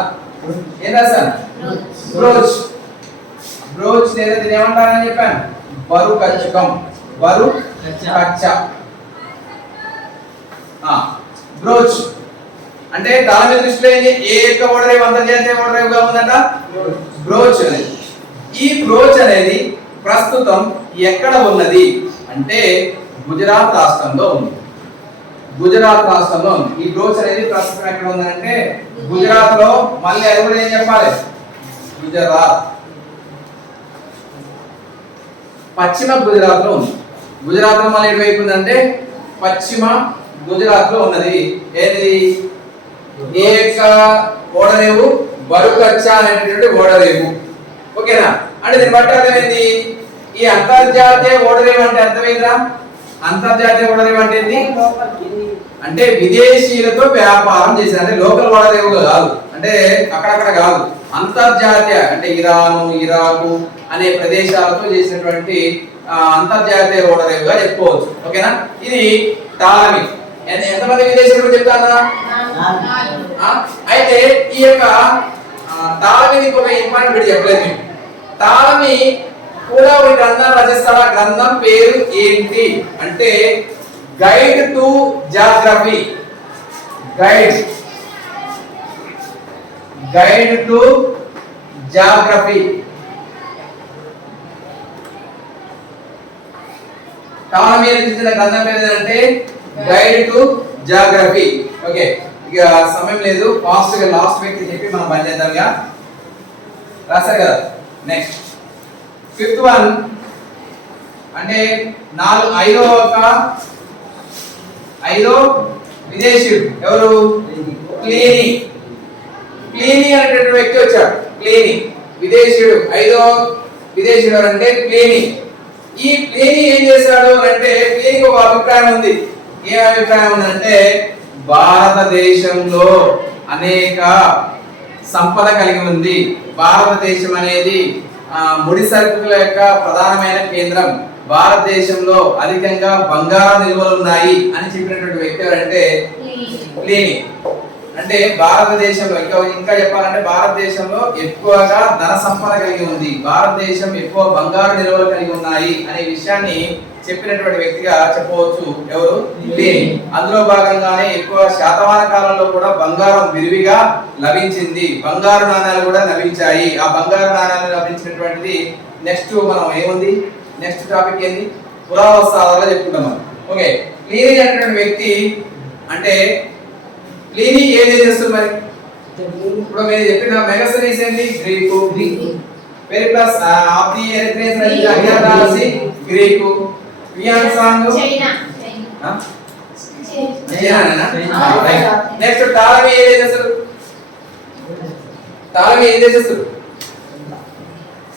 ఏం రాశాను? బ్రోచ్. బ్రోచ్ లేదా దీన్ని ఏమంటారని చెప్పాను? బరుకచ్చకం, బరుకచ్చ. బ్రోచ్ అంటే టాలమీ దృష్టిలో ఏ యొక్క ఓడరేవు అంతర్జాతీయ ఓడరేవుగా ఉందంట? బ్రోచ్ అనేది. ఈ బ్రోచ్ అనేది ప్రస్తుతం ఎక్కడ ఉన్నది అంటే గుజరాత్ రాష్ట్రంలో ఉంది. గుజరాత్ రాష్ట్రంలో ఉంది. ఈ బ్రోచ్ అనేది ప్రస్తుతం ఎక్కడ ఉందంటే గుజరాత్ లో. మళ్ళీ అది కూడా ఏం చెప్పాలి? గుజరాత్, పశ్చిమ గుజరాత్ లో ఉంది. గుజరాత్ లో మళ్ళీ ఎటువైపు ఉందంటే పశ్చిమ గుజరాత్ లో ఉన్నది. ఏది? ఏక ఓడరేవు బరుకచ్చా అనేటువంటి ఓడరేవు. ఓకేనా? అంటే దీని బట్టి అర్థమైంది. ఈ అంతర్జాతీయ ఓడరేవు అంటే అర్థమైందా? అంతర్జాతీయ ఓడరేవు అంటే ఏంటి? అంటే విదేశీయులతో వ్యాపారం చేసేది. అంటే లోకల్ ఓడరేవు కాదు, అంటే అక్కడక్కడ కాదు. అంతర్జాతీయ అంటే ఇరాను, ఇరాకు అనే ప్రదేశాలతో చేసినటువంటి అంతర్జాతీయ ఓడరేవుగా చెప్పుకోవచ్చు. ఓకేనా? ఇది టాలమీ. ఎంతమంది విదేశీయులు చెప్తారా? అయితే ఈ యొక్క టాలమీ ఇంకొక ఇంపార్టెంట్ చెప్పలేదు. టాలమీ కూడా ఒక గ్రంథం రచిస్తాడు. ఆ గ్రంథం పేరు ఏంటి అంటే guide to geography. Guide to geography. Ptolemy రచించిన గ్రంథం పేరు ఏంటంటే గైడ్ టు జాగ్రఫీ. ఓకే, ఇక సమయం లేదు, ఫాస్ట్ గా లాస్ట్ వ్యక్తి చెప్పి మనం పని చేద్దాంగా. రాశారు కదా. నెక్స్ట్ ఫిఫ్త్ వన్ అంటే ఐదో విదేశీయుడు ఎవరు? ప్లీనీ. ప్లీనీ అనేటువంటి వ్యక్తి వచ్చాడు. ప్లీనీ విదేశీయుడు. ఐదో విదేశీయుడు అంటే ప్లీనీ. ఈ ప్లీనీ ఏం చేశాడు అంటే ప్లీనీకి ఒక అభిప్రాయం ఉంది. ఏ అభిప్రాయం ఉందంటే భారతదేశంలో అనేక సంపద కలిగి ఉంది. భారతదేశం అనేది ముడి సరుకుల యొక్క ప్రధానమైన కేంద్రం. భారతదేశంలో అధికంగా బంగారం నిల్వలు ఉన్నాయి అని చెప్పినటువంటి వ్యక్తి ఎవరంటే ప్లీనీ. అంటే భారతదేశంలో ఇంకా చెప్పాలంటే భారతదేశంలో ఎక్కువగా ధన సంపద కలిగి ఉంది, భారతదేశం ఎక్కువ బంగారు నిల్వలు కలిగి ఉన్నాయి అనే విషయాన్ని చెప్పినటువంటి వ్యక్తిగా చెప్పవచ్చు ఎవరు? ప్లినీ. అందులో భాగంగానే ఎక్కువ శాతవాహన కాలంలో కూడా బంగారం విరివిగా లభించింది, బంగారు నాణాలు కూడా లభించాయి. ఆ బంగారు నాణాలు లభించినటువంటిది నెక్స్ట్ మనం ఏముంది, నెక్స్ట్ టాపిక్ ఏంది, పురావస్తు ఆధారాలు చెప్పుకుంటాం మనం. ఓకే, ప్లినీ అనేటువంటి వ్యక్తి అంటే ప్లినీ ఏం చేస్తుంది మరి? ఇప్పుడు మీరు చెప్పిన మెగాసరీస్ ఏంటి? Greek. Periplus of the Erythrean అగ్రహాసి గ్రీకు. Xuanzang China. చైనానా? రైట్. నెక్స్ట్ టాలమీ ఏం చేస్తారు? టాలమీ ఏం చేస్తారు?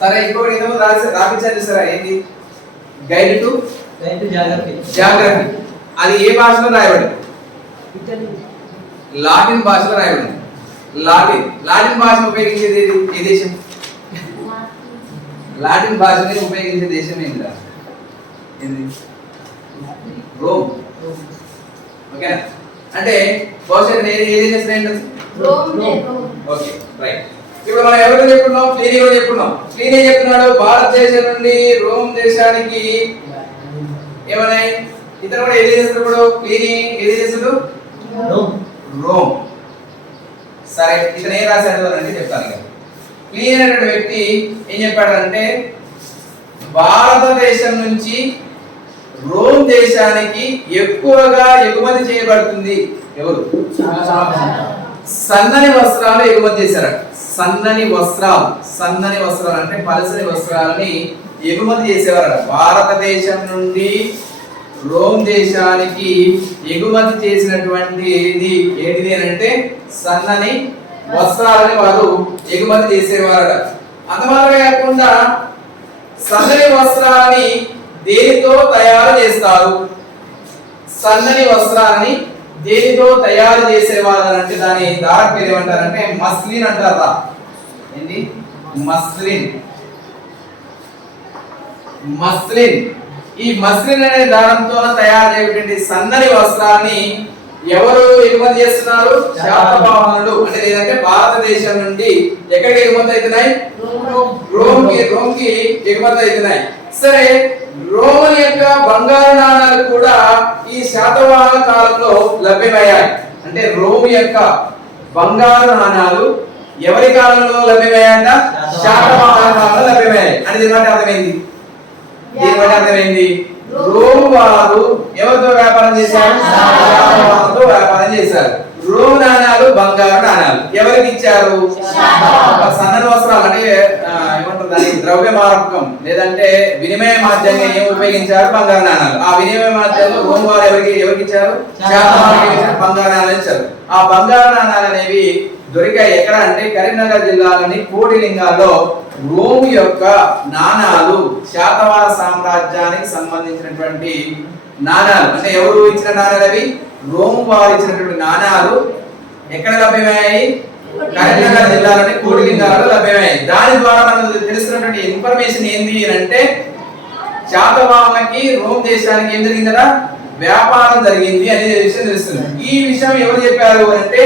సరే ఇంకొకటి ఏదో రాపించారు చూసారా, ఏంటి? Guide to geography. అది ఏ భాషలో రాయబడింది? లాటిన్ భాషలో రాయబడింది. లాటిన్ భాషను ఉపయోగించేది ఏ దేశం? లాటిన్ భాషని ఉపయోగించే దేశం ఏంటి? రోమ్. ఓకేనా? అంటే బహుశా ఏ దేశం? Okay, right. ఇప్పుడు మనం ఎవరు చెప్పుకున్నాం? ప్లినీ కూడా చెప్పుకున్నాం. ప్లినీ చెప్తున్నాడు భారతదేశం నుండి రోమ్ దేశానికి ఏమన్నాయి? ఇతను కూడా ఏది చేస్తాడు? ఇప్పుడు ప్లినీ ఏది చేస్తాడు? రోమ్. సరే, ఇతను ఏం రాశాడు అని చెప్తాను. ఇక ప్లినీ అనేటువంటి వ్యక్తి ఏం చెప్పాడంటే భారతదేశం నుంచి రోమ్ దేశానికి ఎక్కువగా ఎగుమతి చేయబడుతుంది ఎవరు? సన్నని వస్త్రాలు ఎగుమతి చేశారట. సన్నని వస్త్రాలు అంటే పలసని వస్త్రాలని ఎగుమతి చేసేవారట. భారతదేశం నుండి రోమ్ దేశానికి ఎగుమతి చేసినటువంటిది ఏంటిది అంటే సన్నని వస్త్రాలని వారు ఎగుమతి చేసేవారట. అందువల్ల కాకుండా సన్నని వస్త్రాలని దేనితో తయారు చేస్తారు? సన్నని వస్త్రాన్ని దేనితో తయారు చేసేవారు అంటే దాని దారం పేరు ఏమంటారంటే మస్లిన్ అంటారా? ఏంటి? మస్లిన్. ఈ మస్లిన్ అనే దారంతో తయారు చేయబడిన సన్నని వస్త్రాన్ని ఎవరు ఎగుమతి చేస్తున్నారు? శాతవాహనులు. అంటే లేదంటే భారతదేశం నుండి ఎక్కడికి ఎగుమతి అవుతున్నాయి? రోమ్ కి ఎగుమతి అవుతున్నాయి. సరే, రోమన్ యొక్క బంగారు నాణాలు కూడా ఈ శాతవాహన కాలంలో లభ్యమయ్యాయి. అంటే రోమ్ యొక్క బంగారు నాణాలు ఎవరి కాలంలో లభ్యమయ్యాయంట? శాతవాహన కాలంలో లభ్యమయ్యాయి. అంటే దీని బట్టి అర్థమైంది రోమ్ వారు ఎవరితో వ్యాపారం చేశారు? శాతవాహనతో వ్యాపారం చేశారు. రోమ్ నాణాలు బంగారు నాణాలు ఎవరికి ఇచ్చారు? సన్నని వస్త్రాలు అంటే ఏమంటారు దాని ద్రవ్య మార్గం లేదంటే వినిమయ మాధ్యంగా ఏం ఉపయోగించారు? బంగారు నాణాలు. ఆ వినిమయ మాధ్యంలో రోమ్ వారు ఎవరికి ఇచ్చారు? బంగారు నాణాలు ఇచ్చారు. ఆ బంగారు నాణాలు అనేవి దొరికాయి ఎక్కడ అంటే కరీంనగర్ జిల్లాలోని కోటిలింగాల్లో రోమ్ యొక్క నాణాలు శాతవాహన సామ్రాజ్యానికి సంబంధించినటువంటి నాణాలు. అంటే ఎవరు ఇచ్చిన నాణాలు అవి? రోమ్ వారు ఇచ్చినటువంటి నాణాలు ఎక్కడ లభ్యమయ్యాయి? కరీంనగర్ జిల్లాలోని కోటిలింగాలలో లభ్యమయ్యాయి. దాని ద్వారా మనకు తెలుస్తున్నటువంటి ఇన్ఫర్మేషన్ ఏంది అంటే శాతవాహనకి రోమ్ దేశానికి ఏం జరిగింది కదా? వ్యాపారం జరిగింది అనే విషయం తెలుస్తుంది. ఈ విషయం ఎవరు చెప్పారు అంటే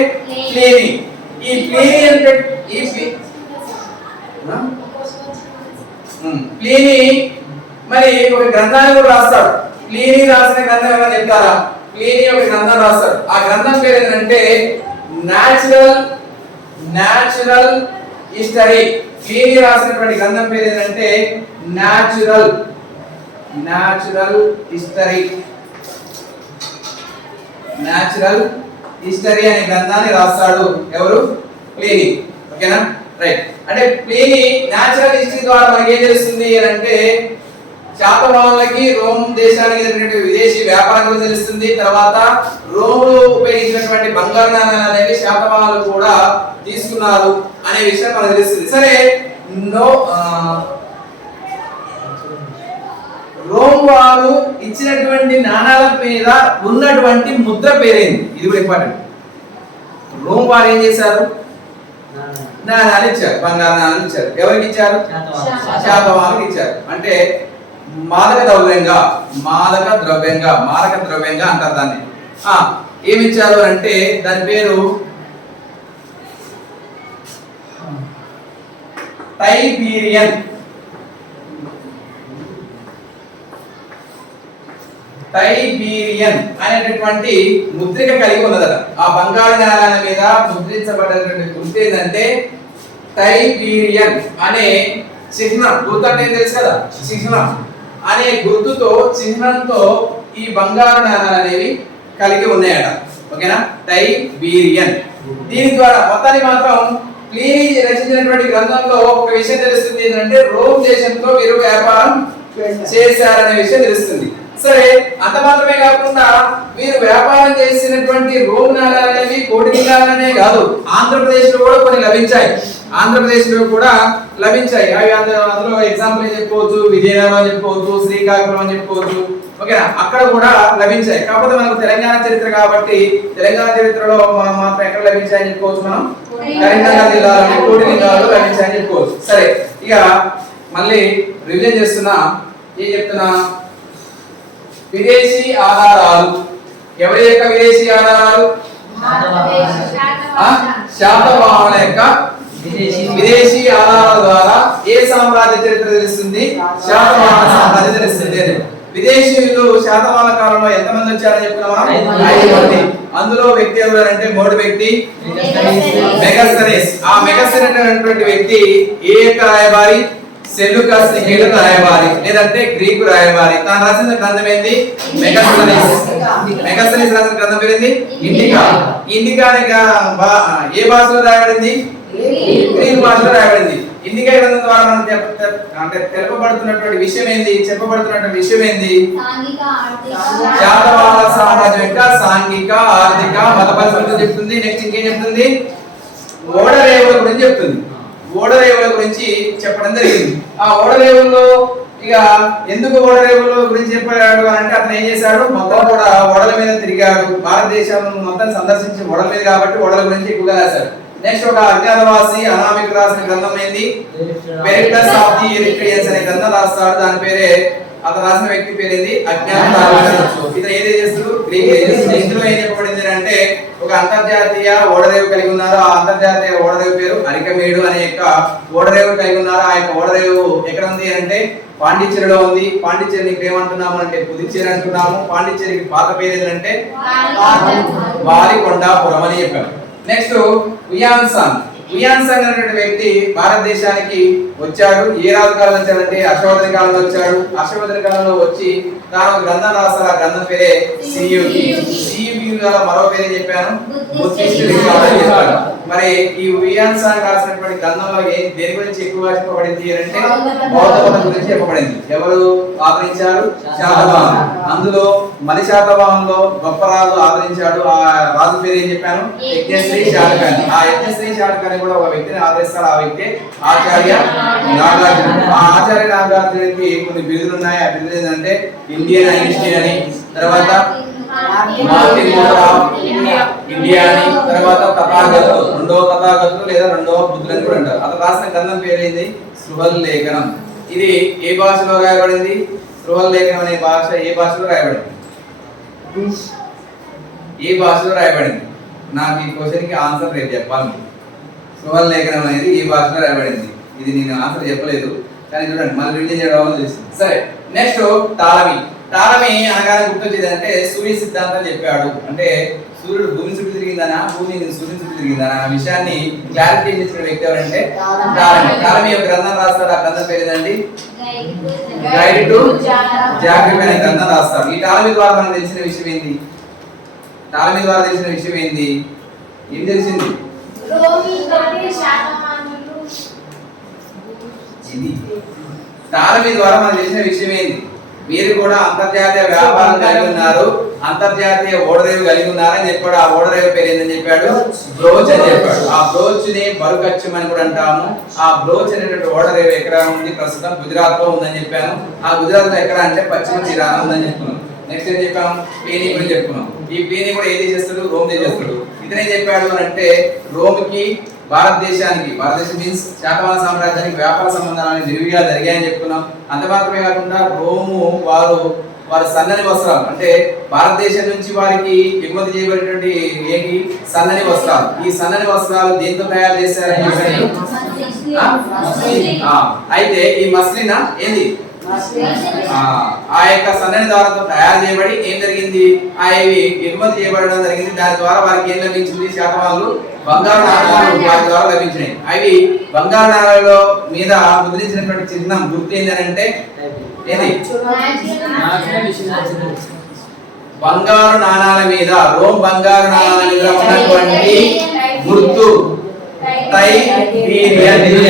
ప్లినీ. ఈ ప్లినీ అంటే ప్లినీ మరి ఒక గ్రంథాన్ని కూడా రాస్తాడు. ప్లినీ రాసిన గ్రంథం ఏమైనా చెప్తారా? ప్లినీ ఒక గ్రంథం రాస్తాడు. ఆ గ్రంథం పేరు ఏంటంటే న్యాచురల్ హిస్టరీ. ప్లినీ రాసినటువంటి గ్రంథం పేరు ఏంటంటే న్యాచురల్ హిస్టరీ అనే గ్రంథాన్ని రాస్తాడు ఎవరు? ప్లినీ. ఓకేనా? రైట్. అంటే ప్లినీ న్యాచురల్ హిస్టరీ ద్వారా మనకి ఏం తెలుస్తుంది అంటే శాతవాహనులకి రోమ్ దేశానికి జరిగినటువంటి విదేశీ వ్యాపారం గురించి తెలుస్తుంది. తర్వాత రోములు ఉపయోగించినటువంటి బంగారు నాణాలు అనేవి శాతవాహనులు కూడా తీసుకున్నారు అనే విషయం మనకు తెలుస్తుంది. సరే, రోమ్ వారు ఇచ్చినటువంటి నాణాల మీద ఉన్నటువంటి ముద్ర పేరేంది? ఇది కూడా ఇంపార్టెంట్. రోమ్ వారు ఏం చేశారు? నాణాలు ఇచ్చారు, బంగారు నాణాలు ఇచ్చారు. ఎవరికి ఇచ్చారు? శాతవాహనులకు ఇచ్చారు. అంటే మాదక ద్రవ్యంగా అంటారు దాన్ని. ఏమి ఇచ్చారు అంటే దాని పేరు టైబీరియన్ అనేటటువంటి ముద్రిక కలిగి ఉన్నదట. ఆ బంగారు నాణాల మీద ముద్రించబడినటువంటి గుర్తు ఏంటంటే టైబీరియన్ అనే చిహ్నం. గుర్తు అంటే తెలుసు కదా, చిహ్నం అనే గుర్తుతో చిహ్నంతో ఈ బంగారు నాణాలు అనేవి కలిగి ఉన్నాయట. ఓకేనా, టైబీరియన్. దీని ద్వారా మొత్తాన్ని మాత్రం ప్లీనీ రచించినటువంటి గ్రంథంలో ఒక విషయం తెలుస్తుంది ఏంటంటే రోమ్ దేశంతో వీరు వ్యాపారం చేశారనే విషయం తెలుస్తుంది. సరే, అంత మాత్రమే కాకుండా వీరు వ్యాపారం చేసినటువంటి రోమ్ నాణాలు అనేవి కోటి నాణాలనే కాదు, ఆంధ్రప్రదేశ్ లో కూడా కొన్ని లభించాయి. ఆంధ్రప్రదేశ్ లో కూడా లభించాయి. అవి అందులో ఎగ్జాంపుల్ చెప్పుకోవచ్చు, విజయనగరం అని చెప్పుకోవచ్చు, శ్రీకాకుళం అని చెప్పుకోవచ్చు. ఓకేనా, అక్కడ కూడా లభించాయి. కాకపోతే మనకు తెలంగాణ చరిత్ర కాబట్టి తెలంగాణ చరిత్రలో మనం మాత్రం ఎక్కడ లభించాయని చెప్పుకోవచ్చు, మనం కరీంనగర్ జిల్లాలో కోటి లింగాలు లభించాయని చెప్పుకోవచ్చు. సరే, ఇక మళ్ళీ రివిజన్ చేస్తున్నా. ఏం చెప్తున్నా? విదేశీ ఆధారాలు. ఎవరి యొక్క విదేశీ ఆధారాలు? శాతవాహనుల యొక్క విదేశీ ఆధారాల ద్వారా ఏ సామ్రాజ్య చరిత్ర తెలుస్తుంది? శాతవాహన సామ్రాజ్యం తెలుస్తుంది. విదేశీయులు శాతవాహన కాలంలో ఎంతమంది వచ్చారని చెప్పుకున్నాం? 5 మంది. అందులో వ్యక్తి ఎవరంటే మొదటి వ్యక్తి మెగస్తనీస్. ఆ మెగస్తనీస్ అనేటువంటి వ్యక్తి ఏ యొక్క రాయబారి? సెల్యూకస్ నికేటర్ రాయబారి లేదంటే గ్రీకు రాయబారి. తాను రాసిన గ్రంథం ఏంది? మెగస్తనీస్. మెగస్తనీస్ రాసిన గ్రంథం పేరేంది? ఇండికా. ఇండికా ఏ భాషలో రాయబడింది? గ్రీకు భాషలో రాయబడింది. ఇండికా గ్రంథం ద్వారా మనం అంటే తెలుపబడుతున్నటువంటి విషయం ఏంది? చెప్పబడుతున్నటువంటి విషయం ఏంది? శాతవాహన సామ్రాజ్యం యొక్క సాంఘిక, ఆర్థిక, మత పరిస్థితులు చెప్తుంది. నెక్స్ట్ ఇంకేం చెప్తుంది? ఓడరేవుల గురించి చెప్తుంది. ఓడరేవుల గురించి చెప్పడం జరిగింది. ఆ ఓడరేవుల్లో ఇక ఎందుకు ఓడరేవుల గురించి చెప్పాడు అంటే అతను ఏం చేశాడు? మొత్తం కూడా ఓడల మీద తిరిగాడు. భారతదేశం మొత్తం సందర్శించి ఓడల మీద కాబట్టి ఓడల గురించి ఎక్కువగా రాశాడు. నెక్స్ట్ ఒక అజ్ఞాతవాసి అనామికుడు రాసిన గ్రంథం ఏంది? పెరిప్లస్ ఆఫ్ ది ఎరిట్రియన్స్ అనే గ్రంథం రాస్తాడు. దాని పేరే, అతను రాసిన వ్యక్తి పేరేంది? అజ్ఞాతవాసి. ఇతను ఏది చేస్తాడు? గ్రీక్ చేస్తాడు. ఇందులో ఏం చెప్పబడింది అంటే ఒక అంతర్జాతీయ ఓడరేవు కలిగి ఉన్నారు. ఆ అంతర్జాతీయ ఓడరేవు పేరు అరికమేడు అనే యొక్క ఓడరేవు కలిగి ఉన్నారు. ఆ యొక్క ఓడరేవు ఎక్కడ ఉంది అంటే పాండిచ్చేరిలో ఉంది. పాండిచ్చేరిని ఇక్కడ ఏమంటున్నాము అంటే పుదుచ్చేరి అంటున్నాము. పాండిచ్చేరికి పాత పేరు ఏంటంటే వాలికొండాపురం అని చెప్పారు. నెక్స్ట్ ఉయాన్సాంగ్. ఉయాన్సాంగ్ అనేటువంటి వ్యక్తి భారతదేశానికి వచ్చాడు. ఏ రాజు కాలంలో వచ్చాడంటే అశోధన కాలంలో వచ్చాడు. అశోధన కాలంలో వచ్చి తాను గ్రంథం రాస్తారు. ఆ గ్రంథం పేరే సియుకి. సియుకి గల మరో పేరే చెప్పాను, బుద్ధిస్ట్ లింగాలు అని చెప్పాను. మరి ఈ ఉయాన్సాంగ్ రాసినటువంటి గ్రంథంలో దేని గురించి ఎక్కువగా చెప్పబడింది అంటే బౌద్ధ మతం గురించి చెప్పబడింది. ఎవరు ఆదరించారు? శాతవాహనులు. అందులో మన శాతవాహనంలో గొప్ప రాజు ఆదరించాడు. ఆ రాజు పేరు ఏం చెప్పాను? యజ్ఞశ్రీ శాతకర్ణి. ఆ యజ్ఞశ్రీ శాతకర్ణి కూడా ఒక వ్యక్తిని ఆదరిస్తాడు. ఆ వ్యక్తి ఆచార్య నాగార్జున. ఆ ఆచార్య నాగార్జునకి కొన్ని బిరుదులు ఉన్నాయి. ఆ బిరుదులు ఏంటంటే ఇండియన్ ఐన్స్టీన్ అని, తర్వాత మార్టిన్ ఇండియా అని, తర్వాత తథాగతుడు, రెండవ తథాగతుడు లేదా రెండవ బుద్ధులని కూడా అంటారు. అతను రాసిన గ్రంథం పేరేంది? సృహల్లేఖనం. ఇది ఏ భాషలో రాయబడింది? సృహల్లేఖనం అనే భాష ఏ భాషలో రాయబడింది? ఏ భాషలో రాయబడింది? నాకు ఈ క్వశ్చన్ కి ఆన్సర్ రేపు చెప్పాలి. సృహల్లేఖనం అనేది ఏ భాషలో రాయబడింది? ఇది నేను ఆన్సర్ చెప్పలేదు, కానీ చూడండి మళ్ళీ రిలీజ్ చేయడం తెలుస్తుంది. సరే, నెక్స్ట్ టాలమీ. టాలమీ అనగానే గుర్తొచ్చేది అంటే సూర్య సిద్ధాంతం చెప్పాడు. అంటే సూర్యుడు భూమి చుట్టూ తిరిగిందనా, భూమి సూర్యుని చుట్టూ తిరిగిందనా అనే విషయాన్ని క్లారిటీ ఇచ్చిన వ్యక్తి ఎవరంటే టాలమీ. టాలమీ ఒక గ్రంథం రాస్తాడు. ఆ గ్రంథం పేరు ఏంటండి? గైడ్ టు జాగ్రఫీ అనే గ్రంథం రాస్తాడు. ఈ టాలమీ ద్వారా మనకు తెలిసిన విషయం ఏంది? టాలమీ ద్వారా తెలిసిన విషయం ఏంది? ఏం తెలిసింది? టాలమీ ద్వారా మనకు తెలిసిన విషయం ఏంది? మీరు కూడా అంతర్జాతీయ వ్యాపారం కలిగి ఉన్నారు, అంతర్జాతీయ ఓడరేవు కలిగి ఉన్నారని చెప్పాడు. ఆ ఓడరేవు పేరు ఏందని చెప్పాడు? బ్రోచ్ అని చెప్పాడు. ఆ బ్రోచ్ ని బరుకచ్చం అని కూడా అంటాము. ఆ బ్రోచ్ అనేటువంటి ఓడరేవు ఎక్కడ ఉంది? ప్రస్తుతం గుజరాత్ లో ఉందని చెప్పాను. ఆ గుజరాత్ లో ఎక్కడ అంటే పశ్చిమ తీరాన ఉందని చెప్పుకున్నాం. నెక్స్ట్ ఏం చెప్పాము? ప్లీనీ గురించి చెప్పుకున్నాం. ఈ ప్లీనీ కూడా ఏది చేస్తాడు? రోమ్ చేస్తాడు. ఇతనే చెప్పాడు అని అంటే రోమ్ కి భారతదేశానికి, భారతదేశం మీన్స్ శాతవాహన సామ్రాజ్యానికి వ్యాపార సంబంధాలు విరివిగా జరిగాయని చెప్పుకున్నాం. అంత మాత్రమే కాకుండా రోము వారు సన్నని వస్త్రాలు, అంటే భారతదేశం నుంచి వారికి ఎగుమతి చేయబడినటువంటి ఏంటి? సన్నని వస్త్రాలు. ఈ సన్నని వస్త్రాలు దేంతో తయారు చేశారని చెప్పారు? అయితే ఈ మస్లిన్ ఏంది ఆ యొక్క సన్నని దారంతో తయారు చేయబడి ఏం జరిగింది ఇవి ఎగుమతి చేయబడడం జరిగింది. దాని ద్వారా వారికి ఏం లభించింది? శాతవాహనులు బంగారు నాణాలు వారి ద్వారా లభించినాయి. అవి బంగారు నాణాలలో మీద ముద్రించినటువంటి చిహ్నం గుర్తు ఏంటంటే ఏది? బంగారు నాణాల మీద రోమ్ బంగారు నాణాల మీద ఉన్నటువంటి గుర్తు టైబీరియన్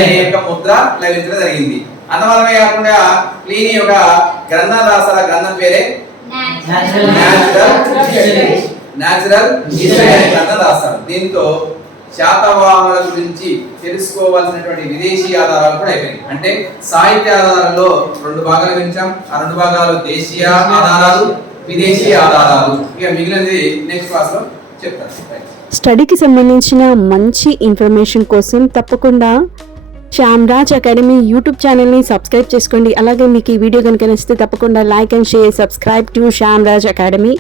అనే యొక్క ముద్ర లభించడం జరిగింది. అందువల్లమే కాకుండా ప్లీనీ యొక్క గ్రంథం రాసిన గ్రంథం పేరే న్యాచురల్ హిస్టరీ అనే గ్రంథం రాస్తారు. దీంతో శాతవాహనుల గురించి తెలుసుకోవాల్సినటువంటి విదేశీ ఆధారాలు కూడా అయిపోయింది. అంటే సాహిత్య ఆధారాల్లో 2 భాగాలు వింటాం. ఆ 2 భాగాలు దేశీయ ఆధారాలు, విదేశీ ఆధారాలు. ఇక మిగిలినది నెక్స్ట్ క్లాస్ లో చెప్తాను. స్టడీకి సంబంధించిన మంచి ఇన్ఫర్మేషన్ కోసం తప్పకుండా శ్యామ్రాజ్ అకాడమీ యూట్యూబ్ ఛానల్ని సబ్స్క్రైబ్ చేసుకోండి. అలాగే మీకు ఈ వీడియో కనుక నచ్చితే తప్పకుండా like and share, subscribe to Shyamraj academy.